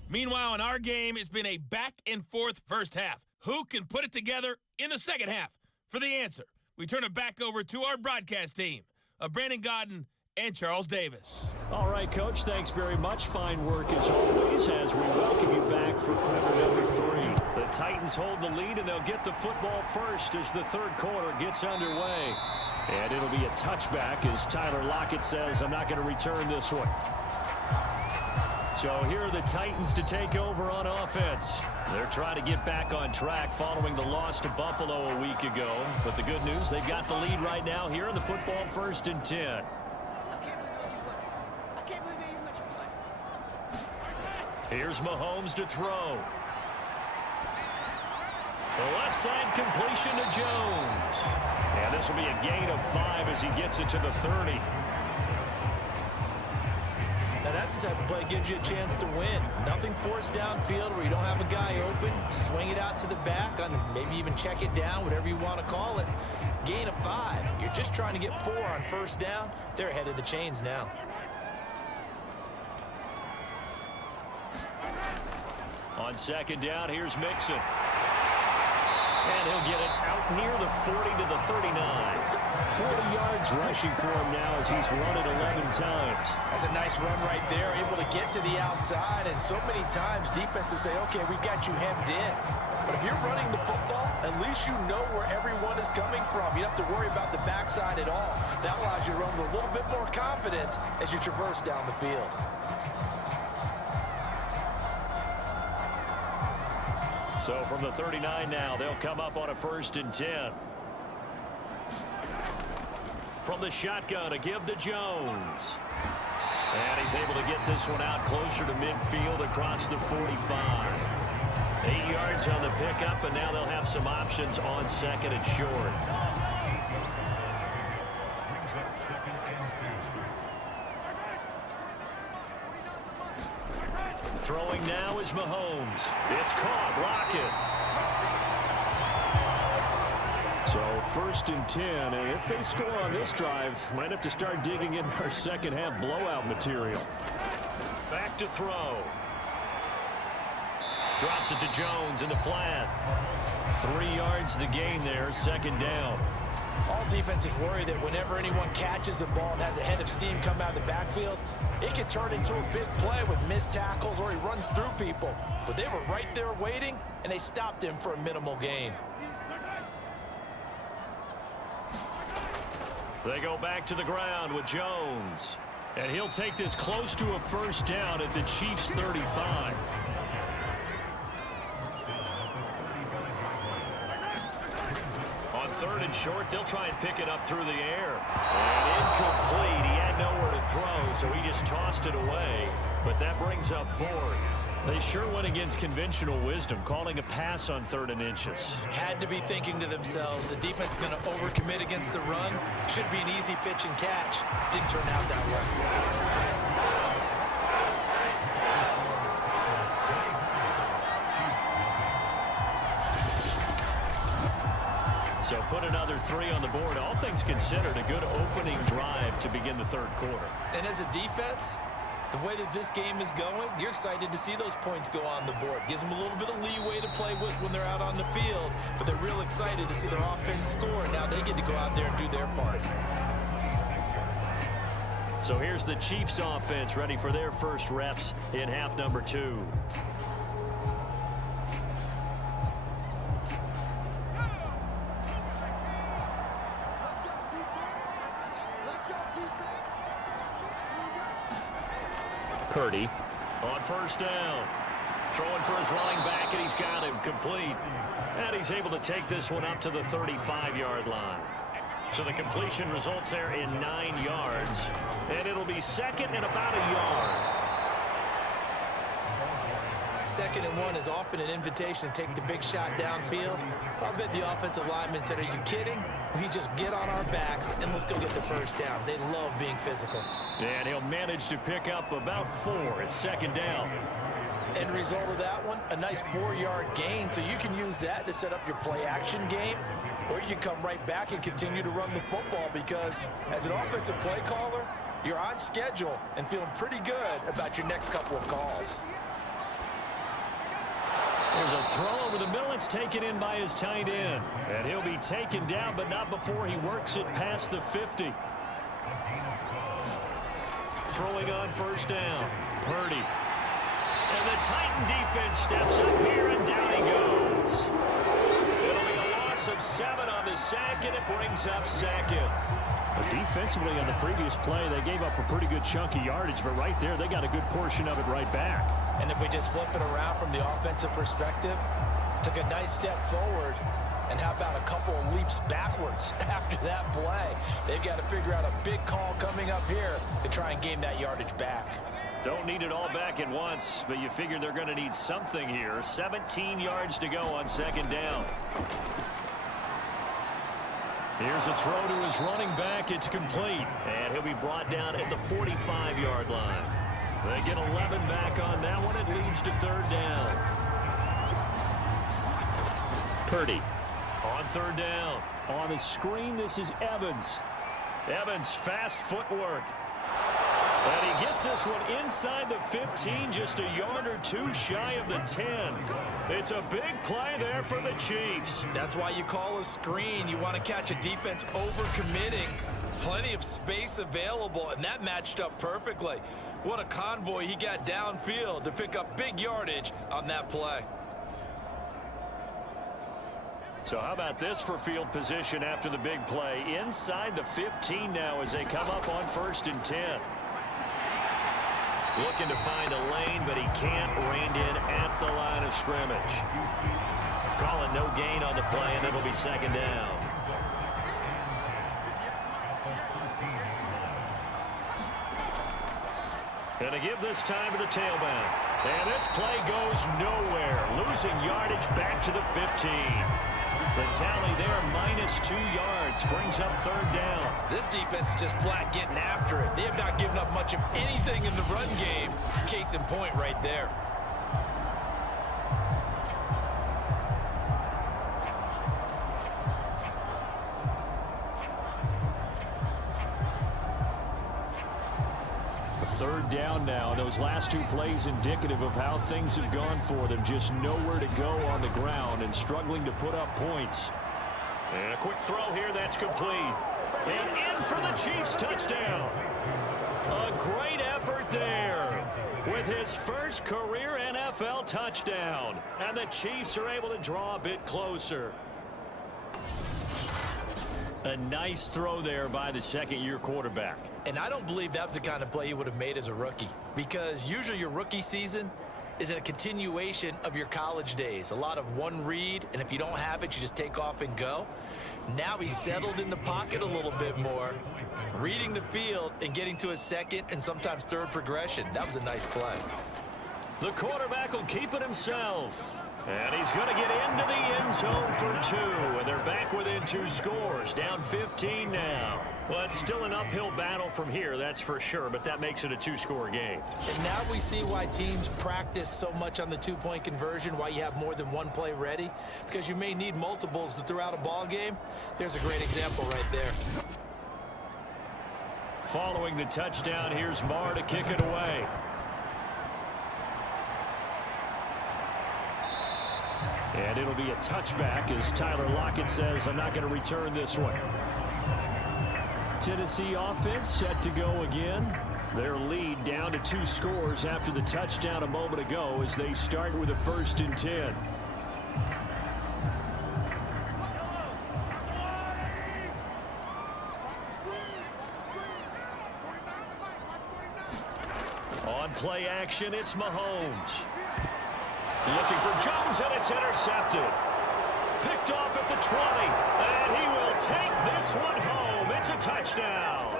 Meanwhile, in our game, it's been a back-and-forth first half. Who can put it together in the second half? For the answer, we turn it back over to our broadcast team of Brandon Godden and Charles Davis. All right, Coach, thanks very much. Fine work as always as we welcome you back for quarter number 3. The Titans hold the lead, and they'll get the football first as the third quarter gets underway. And it'll be a touchback as Tyler Lockett says, I'm not going to return this one. So here are the Titans to take over on offense. They're trying to get back on track following the loss to Buffalo a week ago. But the good news, they've got the lead right now here in the football 1st and 10. Here's Mahomes to throw. The left side completion to Jones. And this will be a gain of 5 as he gets it to the 30. Now that's the type of play that gives you a chance to win. Nothing forced downfield where you don't have a guy open. Swing it out to the back, maybe even check it down, whatever you want to call it. Gain of 5. You're just trying to get 4 on first down. They're ahead of the chains now. On second down, here's Mixon. And he'll get it out near the 40 to the 39. 40 yards rushing for him now as he's run it 11 times. That's a nice run right there, able to get to the outside. And so many times defenses say, okay, we got you hemmed in. But if you're running the football, at least you know where everyone is coming from. You don't have to worry about the backside at all. That allows you to run with a little bit more confidence as you traverse down the field. So from the 39 now, they'll come up on a 1st and 10. From the shotgun, a give to Jones. And he's able to get this one out closer to midfield across the 45. 8 yards on the pickup, and now they'll have some options on 2nd and short. Throwing now is Mahomes. It's caught. Lockett. So 1st and 10, and if they score on this drive, might have to start digging in our second half blowout material. Back to throw. Drops it to Jones in the flat. 3 yards the gain there, 2nd down. All defenses worry that whenever anyone catches the ball and has a head of steam come out of the backfield, it can turn into a big play with missed tackles or he runs through people. But they were right there waiting, and they stopped him for a minimal gain. They go back to the ground with Jones. And he'll take this close to a 1st down at the Chiefs' 35. On 3rd and short, they'll try and pick it up through the air. And incomplete. He had nowhere to throw, so he just tossed it away. But that brings up 4th. They sure went against conventional wisdom, calling a pass on 3rd and inches. Had to be thinking to themselves, the defense is going to overcommit against the run. Should be an easy pitch and catch. Didn't turn out that way. So put another 3 on the board. All things considered, a good opening drive to begin the 3rd quarter. And as a defense, the way that this game is going, you're excited to see those points go on the board. Gives them a little bit of leeway to play with when they're out on the field, but they're real excited to see their offense score. Now they get to go out there and do their part. So here's the Chiefs offense ready for their first reps in half number 2. Purdy on 1st down. Throwing for his running back, and he's got him complete. And he's able to take this one up to the 35-yard line. So the completion results there in 9 yards. And it'll be 2nd and about a yard. 2nd and 1 is often an invitation to take the big shot downfield. I bet the offensive lineman said, "Are you kidding? We just get on our backs and let's go get the 1st down." They love being physical. And he'll manage to pick up about 4 at 2nd down. End result of that one, a nice 4-yard gain. So you can use that to set up your play action game, or you can come right back and continue to run the football, because as an offensive play caller, you're on schedule and feeling pretty good about your next couple of calls. There's a throw over the middle. It's taken in by his tight end. And he'll be taken down, but not before he works it past the 50. Throwing on 1st down. Purdy. And the Titan defense steps up here, and down he goes. It'll be a loss of 7 on the sack, and it brings up 2nd. But defensively on the previous play, they gave up a pretty good chunk of yardage, but right there, they got a good portion of it right back. And if we just flip it around from the offensive perspective, took a nice step forward, and how about a couple of leaps backwards after that play? They've got to figure out a big call coming up here to try and gain that yardage back. Don't need it all back at once, but you figure they're going to need something here. 17 yards to go on 2nd down. Here's a throw to his running back. It's complete, and he'll be brought down at the 45-yard line. They get 11 back on that one. It leads to 3rd down. Purdy on 3rd down. On a screen, this is Evans. Evans, fast footwork. And he gets this one inside the 15, just a yard or 2 shy of the 10. It's a big play there for the Chiefs. That's why you call a screen. You want to catch a defense over-committing. Plenty of space available, and that matched up perfectly. What a convoy he got downfield to pick up big yardage on that play. So how about this for field position after the big play? Inside the 15 now as they come up on 1st and 10. Looking to find a lane, but he can't. Reined in at the line of scrimmage. Call it no gain on the play, and it'll be 2nd down. And to give this time to the tailback. And this play goes nowhere. Losing yardage back to the 15. The tally there, -2 yards, brings up 3rd down. This defense is just flat getting after it. They have not given up much of anything in the run game. Case in point right there. Third down now. Those last 2 plays indicative of how things have gone for them. Just nowhere to go on the ground and struggling to put up points. And a quick throw here. That's complete. And in for the Chiefs touchdown. A great effort there with his first career NFL touchdown. And the Chiefs are able to draw a bit closer. A nice throw there by the 2nd-year quarterback. And I don't believe that was the kind of play he would have made as a rookie, because usually your rookie season is a continuation of your college days. A lot of one read, and if you don't have it, you just take off and go. Now he's settled in the pocket a little bit more, reading the field and getting to his 2nd and sometimes 3rd progression. That was a nice play. The quarterback will keep it himself. And he's going to get into the end zone for 2. And they're back within 2 scores. Down 15 now. Well, it's still an uphill battle from here, that's for sure. But that makes it a 2-score game. And now we see why teams practice so much on the 2-point conversion, why you have more than one play ready. Because you may need multiples to throw out a ball game. There's a great example right there. Following the touchdown, here's Marr to kick it away. And it'll be a touchback as Tyler Lockett says, I'm not going to return this one. Tennessee offense set to go again. Their lead down to 2 scores after the touchdown a moment ago as they start with a 1st and 10. On play action, it's Mahomes. Looking for Jones, and it's intercepted. Picked off at the 20, and he will take this one home. It's a touchdown.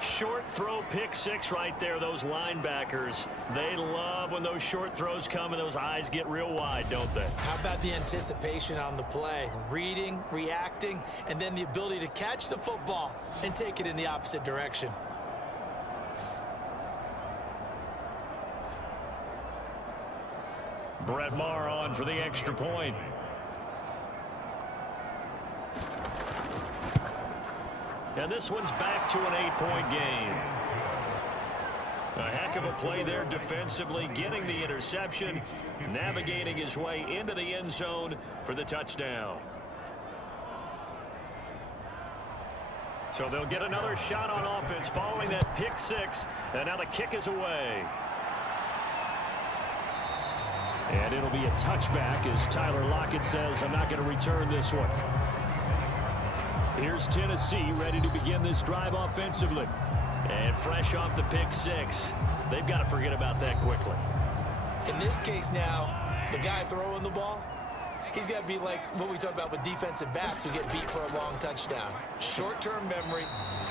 Short throw, pick 6 right there. Those linebackers, they love when those short throws come and those eyes get real wide, don't they? How about the anticipation on the play? Reading, reacting, and then the ability to catch the football and take it in the opposite direction. Brett Maher on for the extra point. And this one's back to an 8-point game. A heck of a play there defensively, getting the interception, navigating his way into the end zone for the touchdown. So they'll get another shot on offense following that pick 6, and now the kick is away. And it'll be a touchback as Tyler Lockett says, I'm not going to return this one. Here's Tennessee ready to begin this drive offensively. And fresh off the pick 6, they've got to forget about that quickly. In this case now, the guy throwing the ball, he's got to be like what we talked about with defensive backs who get beat for a long touchdown. Short-term memory,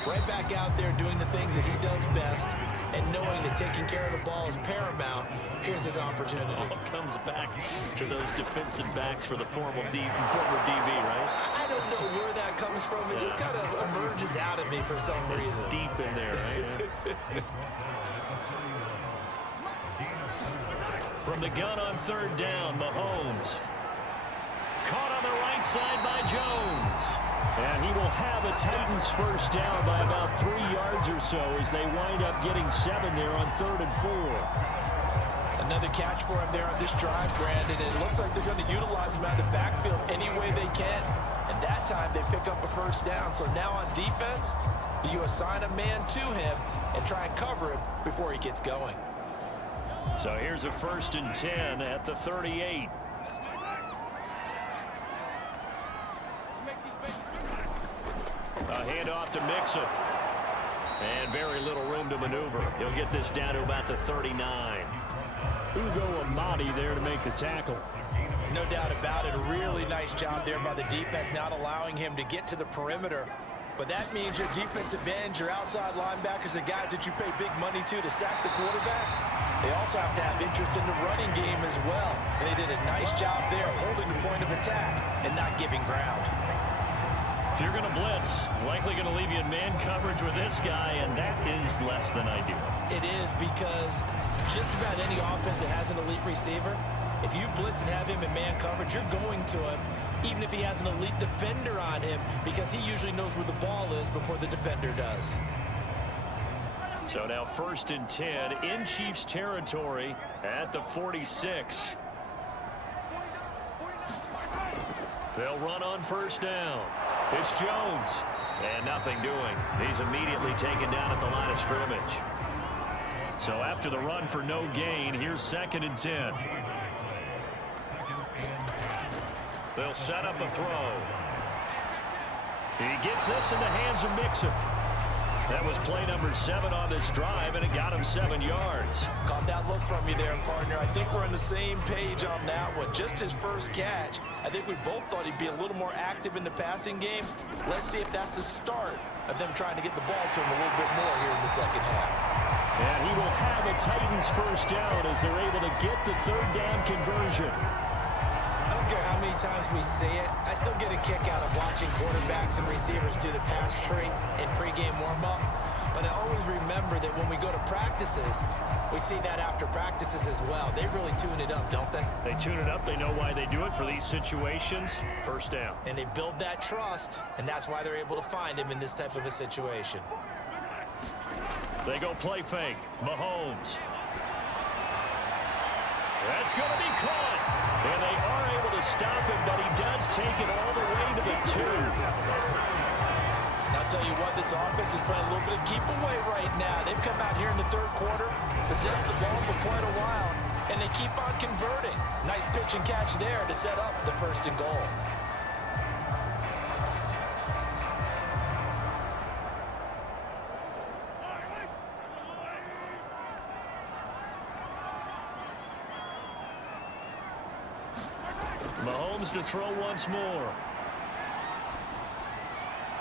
right back out there doing the things that he does best, and knowing that taking care of the ball is paramount. Here's his opportunity. All comes back to those defensive backs for the former DB, right? I don't know where that comes from. It just kind of emerges out of me for some reason. It's deep in there, right? From the gun on 3rd down, Mahomes. Caught on the right side by Jones. And he will have a Titans first down by about 3 yards or so as they wind up getting 7 there on 3rd and 4. Another catch for him there on this drive, Brandon. It looks like they're going to utilize him out of the backfield any way they can. And that time they pick up a first down. So now on defense, you assign a man to him and try and cover him before he gets going. So here's a 1st and 10 at the 38. A handoff to Mixon. And very little room to maneuver. He'll get this down to about the 39. Ugo Amadi there to make the tackle. No doubt about it. A really nice job there by the defense, not allowing him to get to the perimeter. But that means your defensive ends, your outside linebackers, the guys that you pay big money to sack the quarterback, they also have to have interest in the running game as well. And they did a nice job there holding the point of attack and not giving ground. If you're going to blitz, likely going to leave you in man coverage with this guy, and that is less than ideal. It is, because just about any offense that has an elite receiver, if you blitz and have him in man coverage, you're going to him, even if he has an elite defender on him, because he usually knows where the ball is before the defender does. So now 1st and 10 in Chiefs territory at the 46. They'll run on 1st down. It's Jones. And nothing doing. He's immediately taken down at the line of scrimmage. So after the run for no gain, here's 2nd and 10. They'll set up a throw. He gets this in the hands of Mixon. That was play number 7 on this drive, and it got him 7 yards. Caught that look from you there, partner. I think we're on the same page on that one. Just his first catch. I think we both thought he'd be a little more active in the passing game. Let's see if that's the start of them trying to get the ball to him a little bit more here in the second half. And he will have a Titans first down as they're able to get the third down conversion. I don't care how many times we see it, I still get a kick out of watching quarterbacks and receivers do the pass tree in pregame warm-up. But I always remember that when we go to practices, we see that after practices as well. They really tune it up, don't they? They tune it up. They know why they do it for these situations. First down. And they build that trust, and that's why they're able to find him in this type of a situation. They go play fake. Mahomes. That's going to be caught. And they are able to stop him, but he does take it all the way to the 2. I'll tell you what, this offense is playing a little bit of keep away right now. They've come out here in the third quarter, possessed the ball for quite a while, and they keep on converting. Nice pitch and catch there to set up the first and goal. Mahomes to throw once more.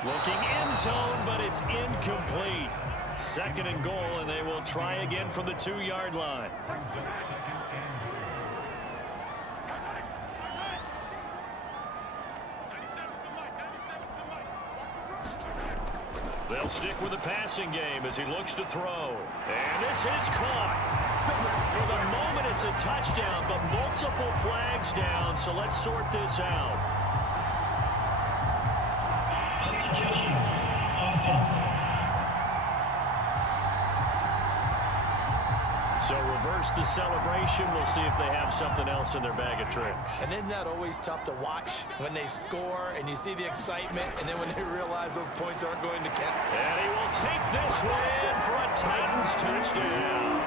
Looking end zone, but it's incomplete. Second and goal, and they will try again from the 2-yard line. They'll stick with the passing game as he looks to throw. And this is caught. For the moment, it's a touchdown, but multiple flags down, so let's sort this out. So reverse the celebration. We'll see if they have something else in their bag of tricks. And isn't that always tough to watch when they score and you see the excitement, and then when they realize those points aren't going to count? And he will take this one in for a Titans touchdown.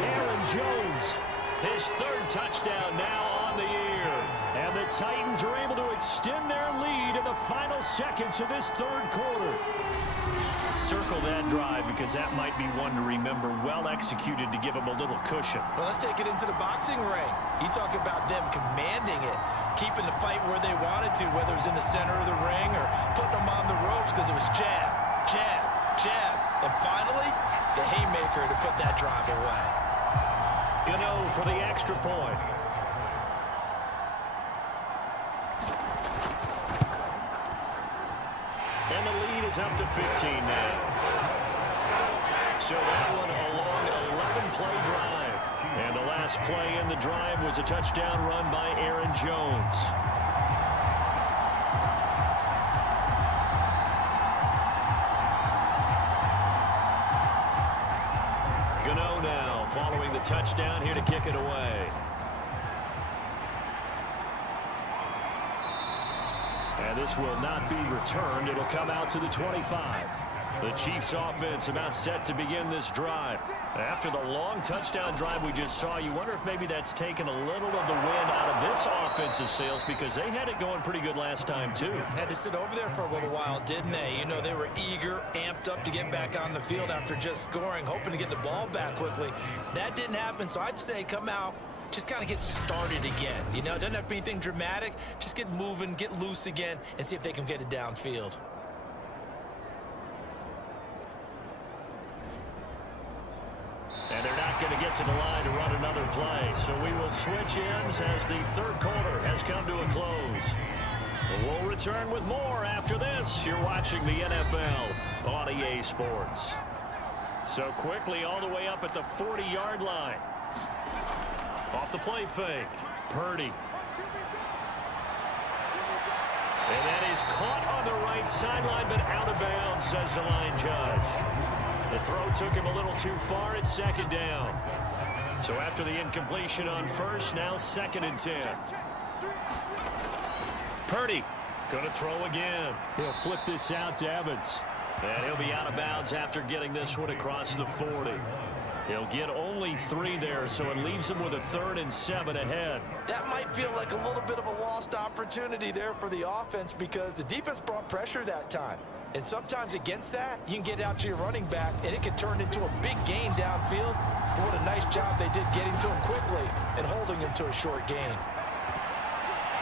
Aaron Jones, his third touchdown now on the year. And the Titans are able to extend their lead in the final seconds of this third quarter. Circle that drive because that might be one to remember. Well executed to give them a little cushion. Well, let's take it into the boxing ring. You talk about them commanding it, keeping the fight where they wanted to, whether it was in the center of the ring or putting them on the ropes because it was jab, jab, jab. And finally, the haymaker to put that drive away. Gano for the extra point. And the lead is up to 15 now. So that one a long 11-play drive. And the last play in the drive was a touchdown run by Aaron Jones. Gano now following the touchdown here to kick it away. And this will not be returned. It'll come out to the 25. The Chiefs offense about set to begin this drive. After the long touchdown drive we just saw, you wonder if maybe that's taken a little of the wind out of this offensive sails because they had it going pretty good last time too. Had to sit over there for a little while, didn't they? You know, they were eager, amped up to get back on the field after just scoring, hoping to get the ball back quickly. That didn't happen, so I'd say come out, just kind of get started again. You know, it doesn't have to be anything dramatic. Just get moving, get loose again, and see if they can get it downfield. And they're not going to get to the line to run another play. So we will switch ends as the third quarter has come to a close. We'll return with more after this. You're watching the NFL on EA Sports. So quickly all the way up at the 40-yard line. Off the play fake. Purdy. And that is caught on the right sideline, but out of bounds, says the line judge. The throw took him a little too far at second down. So after the incompletion on first, now 2nd and 10. Purdy going to throw again. He'll flip this out to Evans. And he'll be out of bounds after getting this one across the 40. He'll get only 3 there, so it leaves him with a 3rd and 7 ahead. That might feel like a little bit of a lost opportunity there for the offense because the defense brought pressure that time. And sometimes against that, you can get out to your running back, and it can turn into a big gain downfield. But what a nice job they did getting to him quickly and holding him to a short gain.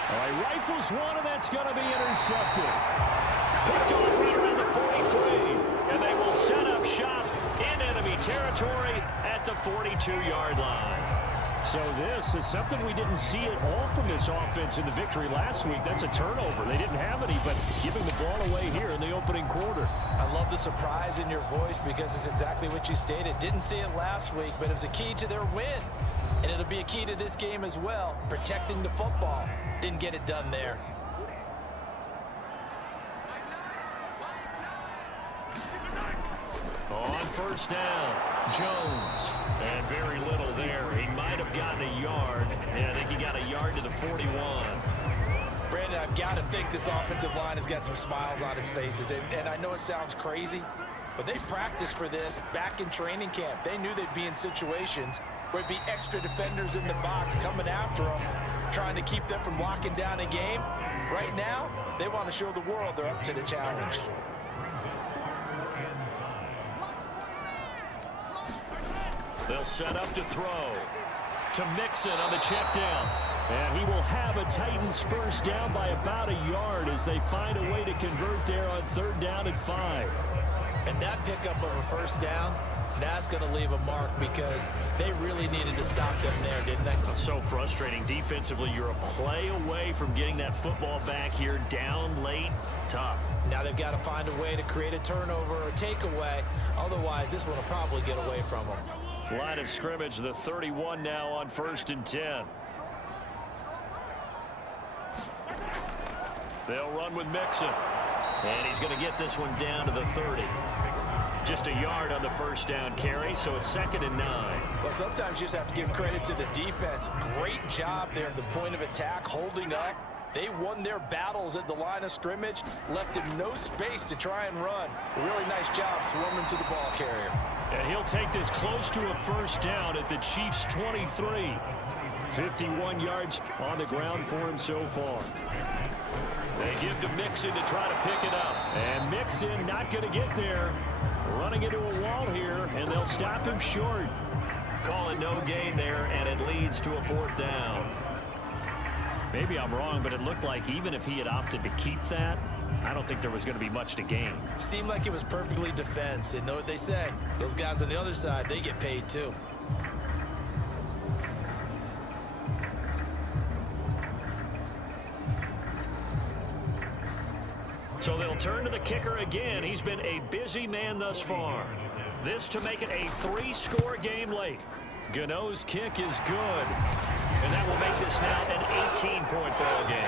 All right, rifles one, and that's going to be intercepted. Picked off right around the 43, and they will set up shop in enemy territory at the 42-yard line. So this is something we didn't see at all from this offense in the victory last week. That's a turnover. They didn't have any, but giving the ball away here in the opening quarter. I love the surprise in your voice because it's exactly what you stated. Didn't see it last week, but it was a key to their win. And it'll be a key to this game as well, protecting the football. Didn't get it done there. On first down, Jones. And very little there. He might have gotten a yard. Yeah, I think he got a yard to the 41. Brandon, I've got to think this offensive line has got some smiles on its faces. And I know it sounds crazy, but they practiced for this back in training camp. They knew they'd be in situations where it'd be extra defenders in the box coming after them, trying to keep them from locking down a game. Right now, they want to show the world they're up to the challenge. They'll set up to throw. To Mixon on the check down. And he will have a Titans first down by about a yard as they find a way to convert there on 3rd down and 5. And that pickup of a first down, that's going to leave a mark because they really needed to stop them there, didn't they? So frustrating. Defensively, you're a play away from getting that football back here down late. Tough. Now they've got to find a way to create a turnover or takeaway. Otherwise, this one will probably get away from them. Line of scrimmage, the 31 now on 1st and 10. They'll run with Mixon. And he's going to get this one down to the 30. Just a yard on the first down carry, so it's 2nd and 9. Well, sometimes you just have to give credit to the defense. Great job there at the point of attack, holding up. They won their battles at the line of scrimmage, left him no space to try and run. A really nice job swarming to the ball carrier. And he'll take this close to a first down at the Chiefs' 23. 51 yards on the ground for him so far. They give to Mixon to try to pick it up. And Mixon not going to get there. Running into a wall here, and they'll stop him short. Call it no gain there, and it leads to a 4th down. Maybe I'm wrong, but it looked like even if he had opted to keep that, I don't think there was going to be much to gain. Seemed like it was perfectly defense. And know what they say? Those guys on the other side, they get paid too. So they'll turn to the kicker again. He's been a busy man thus far. This to make it a 3-score game late. Gano's kick is good. And that will make this now an 18-point ball game.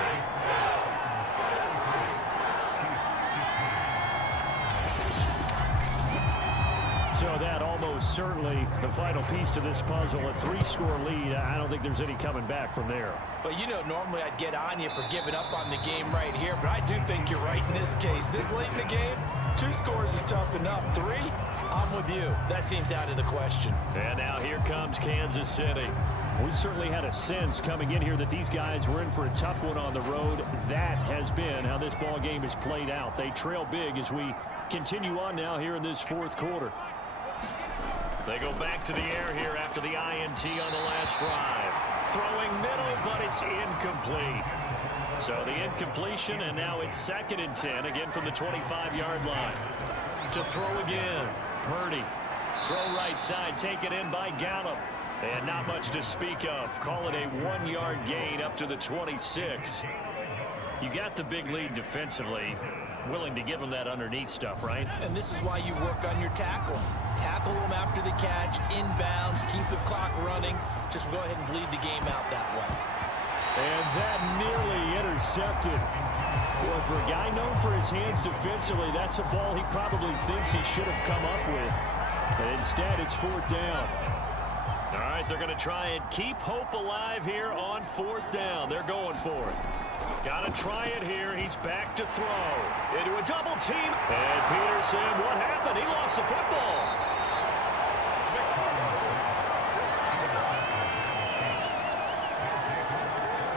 So that almost certainly the final piece to this puzzle, a 3-score lead. I don't think there's any coming back from there. But you know, normally I'd get on you for giving up on the game right here, but I do think you're right in this case. This late in the game, 2 scores is tough enough. 3, I'm with you. That seems out of the question. And now here comes Kansas City. We certainly had a sense coming in here that these guys were in for a tough one on the road. That has been how this ball game has played out. They trail big as we continue on now here in this 4th quarter. They go back to the air here after the INT on the last drive. Throwing middle, but it's incomplete. So the incompletion, and now it's 2nd and 10, again from the 25-yard line. To throw again, Purdy. Throw right side, taken in by Gallup. And not much to speak of. Call it a 1-yard gain up to the 26. You got the big lead defensively. Willing to give them that underneath stuff, right? And this is why you work on your tackling. Tackle them after the catch, inbounds, keep the clock running. Just go ahead and bleed the game out that way. And that nearly intercepted. Boy, for a guy known for his hands defensively, that's a ball he probably thinks he should have come up with. But instead, it's 4th down. All right, they're going to try and keep hope alive here on 4th down. They're going for it. Got to try it here. He's back to throw. Into a double team. And Peterson, what happened? He lost the football.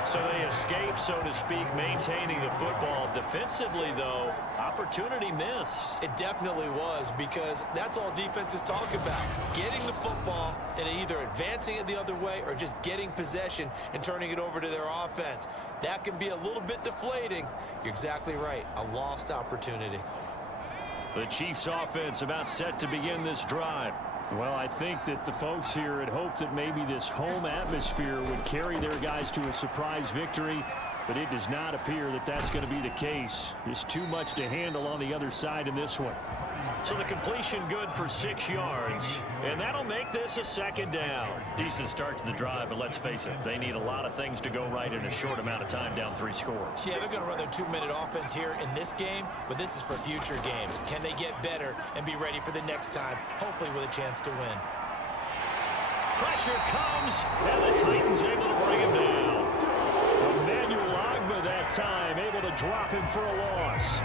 So they escape, so to speak, maintaining the football. Defensively, though, opportunity miss. It definitely was, because that's all defenses talk about. Getting the football and either advancing it the other way or just getting possession and turning it over to their offense. That can be a little bit deflating. You're exactly right. A lost opportunity. The Chiefs offense about set to begin this drive. Well, I think that the folks here had hoped that maybe this home atmosphere would carry their guys to a surprise victory, but it does not appear that that's going to be the case. There's too much to handle on the other side in this one. So the completion good for 6 yards, and that'll make this a second down. Decent start to the drive, but let's face it, they need a lot of things to go right in a short amount of time, down 3 scores. Yeah, they're going to run their 2-minute offense here in this game, but this is for future games. Can they get better and be ready for the next time, hopefully with a chance to win? Pressure comes, and the Titans able to bring him down. Emmanuel Ogbah that time, able to drop him for a loss. I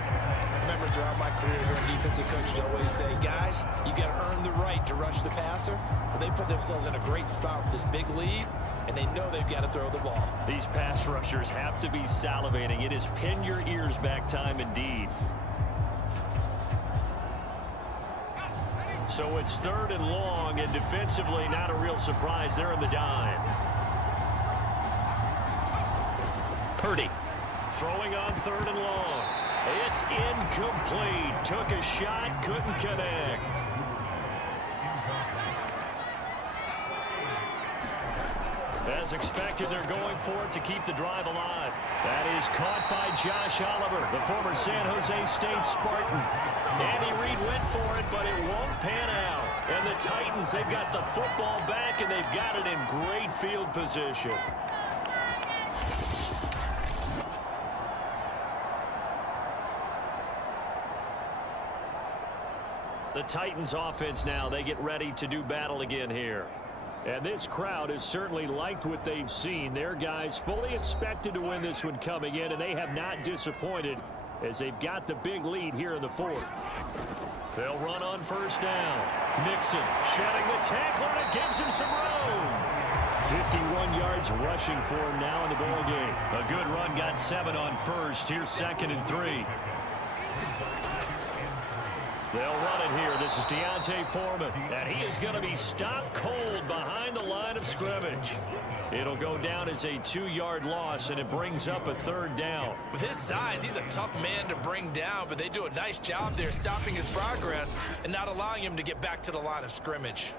remember throughout my career here in defensive coaches always say, guys, you got to earn the right to rush the passer. Well, they put themselves in a great spot with this big lead, and they know they've got to throw the ball. These pass rushers have to be salivating. It is pin your ears back time indeed. So it's 3rd and long, and defensively not a real surprise. They're in the dime. Purdy throwing on 3rd and long. It's incomplete. Took a shot, couldn't connect. As expected, they're going for it to keep the drive alive. That is caught by Josh Oliver, the former San Jose State Spartan. Andy Reid went for it, but it won't pan out. And the Titans, they've got the football back, and they've got it in great field position. The Titans offense now, they get ready to do battle again here. And this crowd has certainly liked what they've seen. Their guys fully expected to win this one coming in, and they have not disappointed as they've got the big lead here in the 4th. They'll run on 1st down. Nixon shedding the tackler, and it gives him some room. 51 yards rushing for him now in the ball game. A good run, got 7 on 1st. Here's 2nd and 3. They'll run it here. This is Fheman, and he is going to be stopped cold behind the line of scrimmage. It'll go down as a 2-yard loss, and it brings up a 3rd down. With his size, he's a tough man to bring down, but they do a nice job there stopping his progress and not allowing him to get back to the line of scrimmage.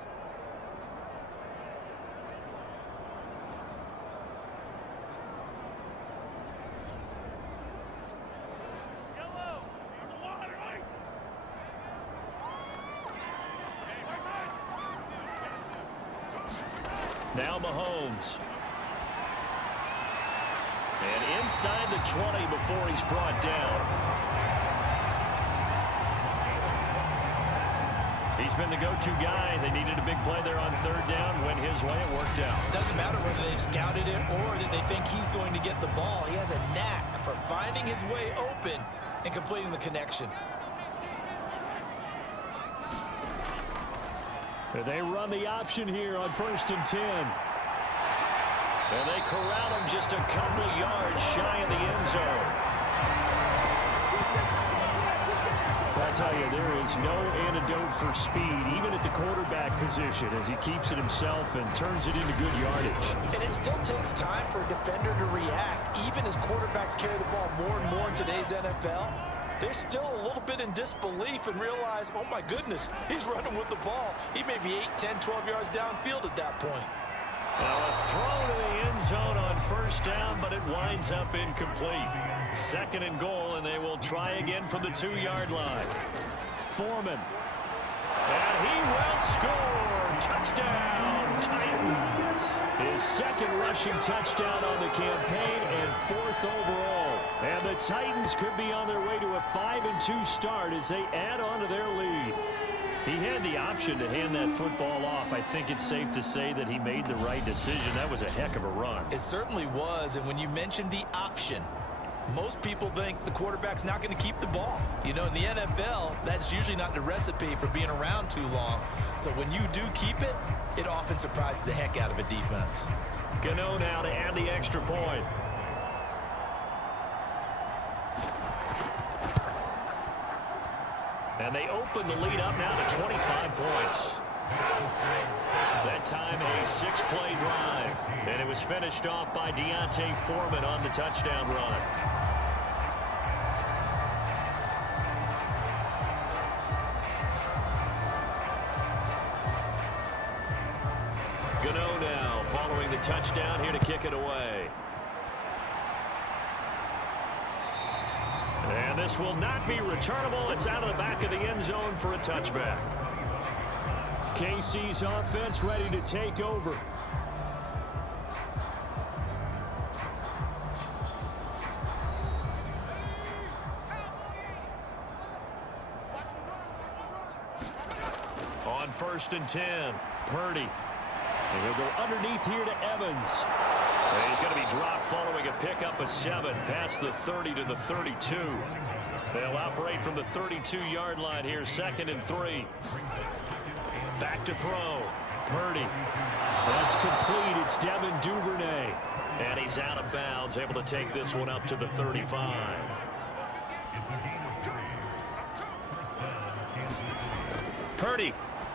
Now Mahomes. And inside the 20 before he's brought down. He's been the go-to guy. They needed a big play there on 3rd down. Went his way, it worked out. Doesn't matter whether they've scouted it or that they think he's going to get the ball. He has a knack for finding his way open and completing the connection. They run the option here on 1st and 10. And they corral him just a couple yards shy of the end zone. I tell you, there is no antidote for speed, even at the quarterback position, as he keeps it himself and turns it into good yardage. And it still takes time for a defender to react. Even as quarterbacks carry the ball more and more in today's NFL, they're still a little bit in disbelief and realize, oh my goodness, he's running with the ball. He may be 8, 10, 12 yards downfield at that point. Now a throw to the end zone on 1st down, but it winds up incomplete. 2nd and goal, and they will try again from the 2-yard line. Fheman. And he will score. Touchdown, Titans. His 2nd rushing touchdown on the campaign and 4th overall. And the Titans could be on their way to a 5-2 start as they add on to their lead. He had the option to hand that football off. I think it's safe to say that he made the right decision. That was a heck of a run. It certainly was, and when you mentioned the option, most people think the quarterback's not going to keep the ball. You know, in the NFL, that's usually not the recipe for being around too long. So when you do keep it, it often surprises the heck out of a defense. Gano now to add the extra point. And they open the lead up now to 25 points. That time a 6-play drive. And it was finished off by Fheman on the touchdown run. Gano now following the touchdown here to kick it away. And this will not be returnable. It's out of the back of the end zone for a touchback. KC's offense ready to take over. On 1st and 10, Purdy. And he'll go underneath here to Evans. And he's going to be dropped following a pickup of 7 past the 30 to the 32. They'll operate from the 32-yard line here, 2nd and 3. Back to throw. Purdy. That's complete. It's Devin Duvernay. And he's out of bounds, able to take this one up to the 35. Purdy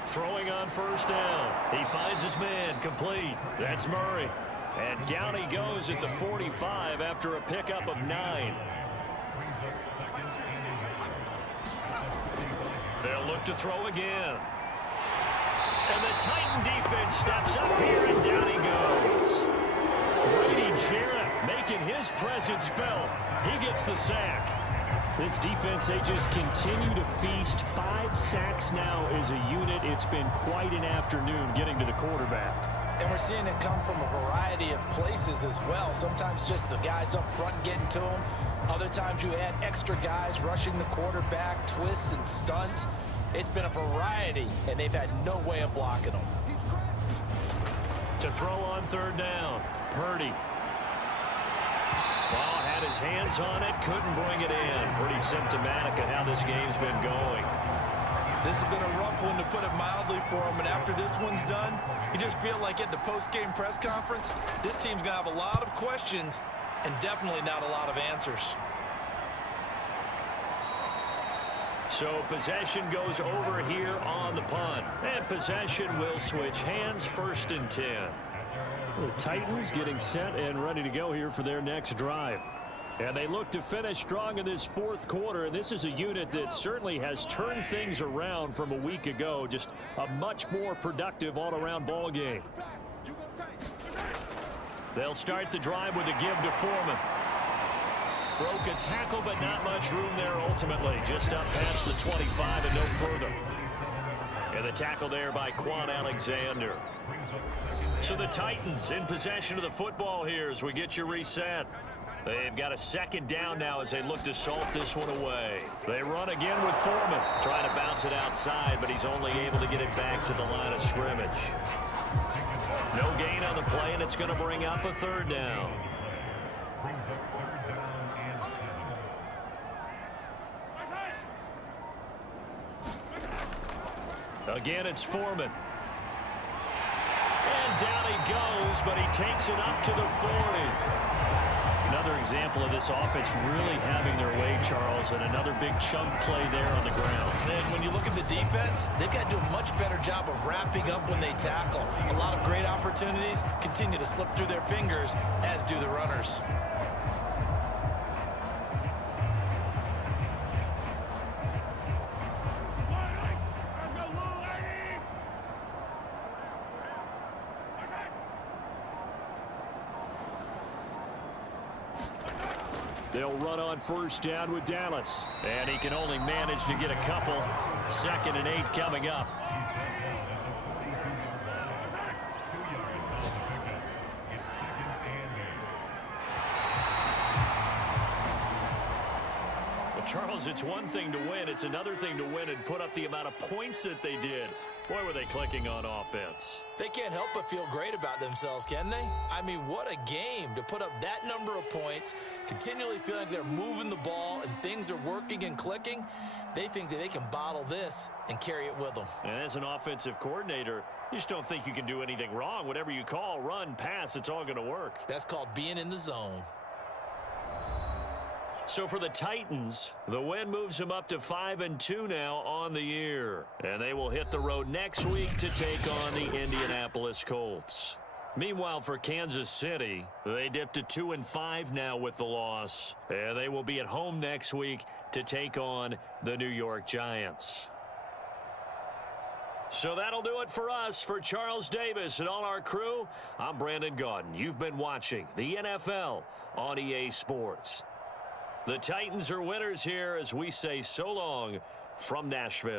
throwing on 1st down. He finds his man, complete. That's Murray. And down he goes at the 45 after a pickup of 9. They'll look to throw again. And the Titan defense steps up here, and down he goes. Brady Jarrett making his presence felt. He gets the sack. This defense, they just continue to feast. 5 sacks now as a unit. It's been quite an afternoon getting to the quarterback. And we're seeing it come from a variety of places as well. Sometimes just the guys up front getting to him. Other times you add extra guys rushing the quarterback, twists and stunts. It's been a variety, and they've had no way of blocking them. To throw on 3rd down, Purdy. Ball had his hands on it, couldn't bring it in. Pretty symptomatic of how this game's been going. This has been a rough one, to put it mildly, for him. And after this one's done, you just feel like at the post-game press conference, this team's going to have a lot of questions and definitely not a lot of answers. So possession goes over here on the punt. And possession will switch hands, 1st and 10. The Titans getting set and ready to go here for their next drive. And they look to finish strong in this 4th quarter. And this is a unit that certainly has turned things around from a week ago. Just a much more productive all-around ball game. They'll start the drive with a give to Fheman. Broke a tackle, but not much room there ultimately. Just up past the 25 and no further. And the tackle there by Quan Alexander. So the Titans in possession of the football here as we get you reset. They've got a 2nd down now as they look to salt this one away. They run again with Fheman. Trying to bounce it outside, but he's only able to get it back to the line of scrimmage. No gain on the play, and it's going to bring up a 3rd down. Again, it's Fheman. And down he goes, but he takes it up to the 40. Another example of this offense really having their way, Charles, and another big chunk play there on the ground. And when you look at the defense, they've got to do a much better job of wrapping up when they tackle. A lot of great opportunities continue to slip through their fingers, as do the runners. They'll run on 1st down with Dallas. And he can only manage to get a couple. 2nd and 8 coming up. Well, Charles, it's one thing to win. It's another thing to win and put up the amount of points that they did. Boy, were they clicking on offense. They can't help but feel great about themselves, can they? I mean, what a game to put up that number of points, continually feeling like they're moving the ball and things are working and clicking. They think that they can bottle this and carry it with them. And as an offensive coordinator, you just don't think you can do anything wrong. Whatever you call, run, pass, it's all going to work. That's called being in the zone. So for the Titans, the win moves them up to 5-2 now on the year. And they will hit the road next week to take on the Indianapolis Colts. Meanwhile, for Kansas City, they dipped to 2-5 now with the loss. And they will be at home next week to take on the New York Giants. So that'll do it for us. For Charles Davis and all our crew, I'm Brandon Gaudin. You've been watching the NFL on EA Sports. The Titans are winners here as we say so long from Nashville.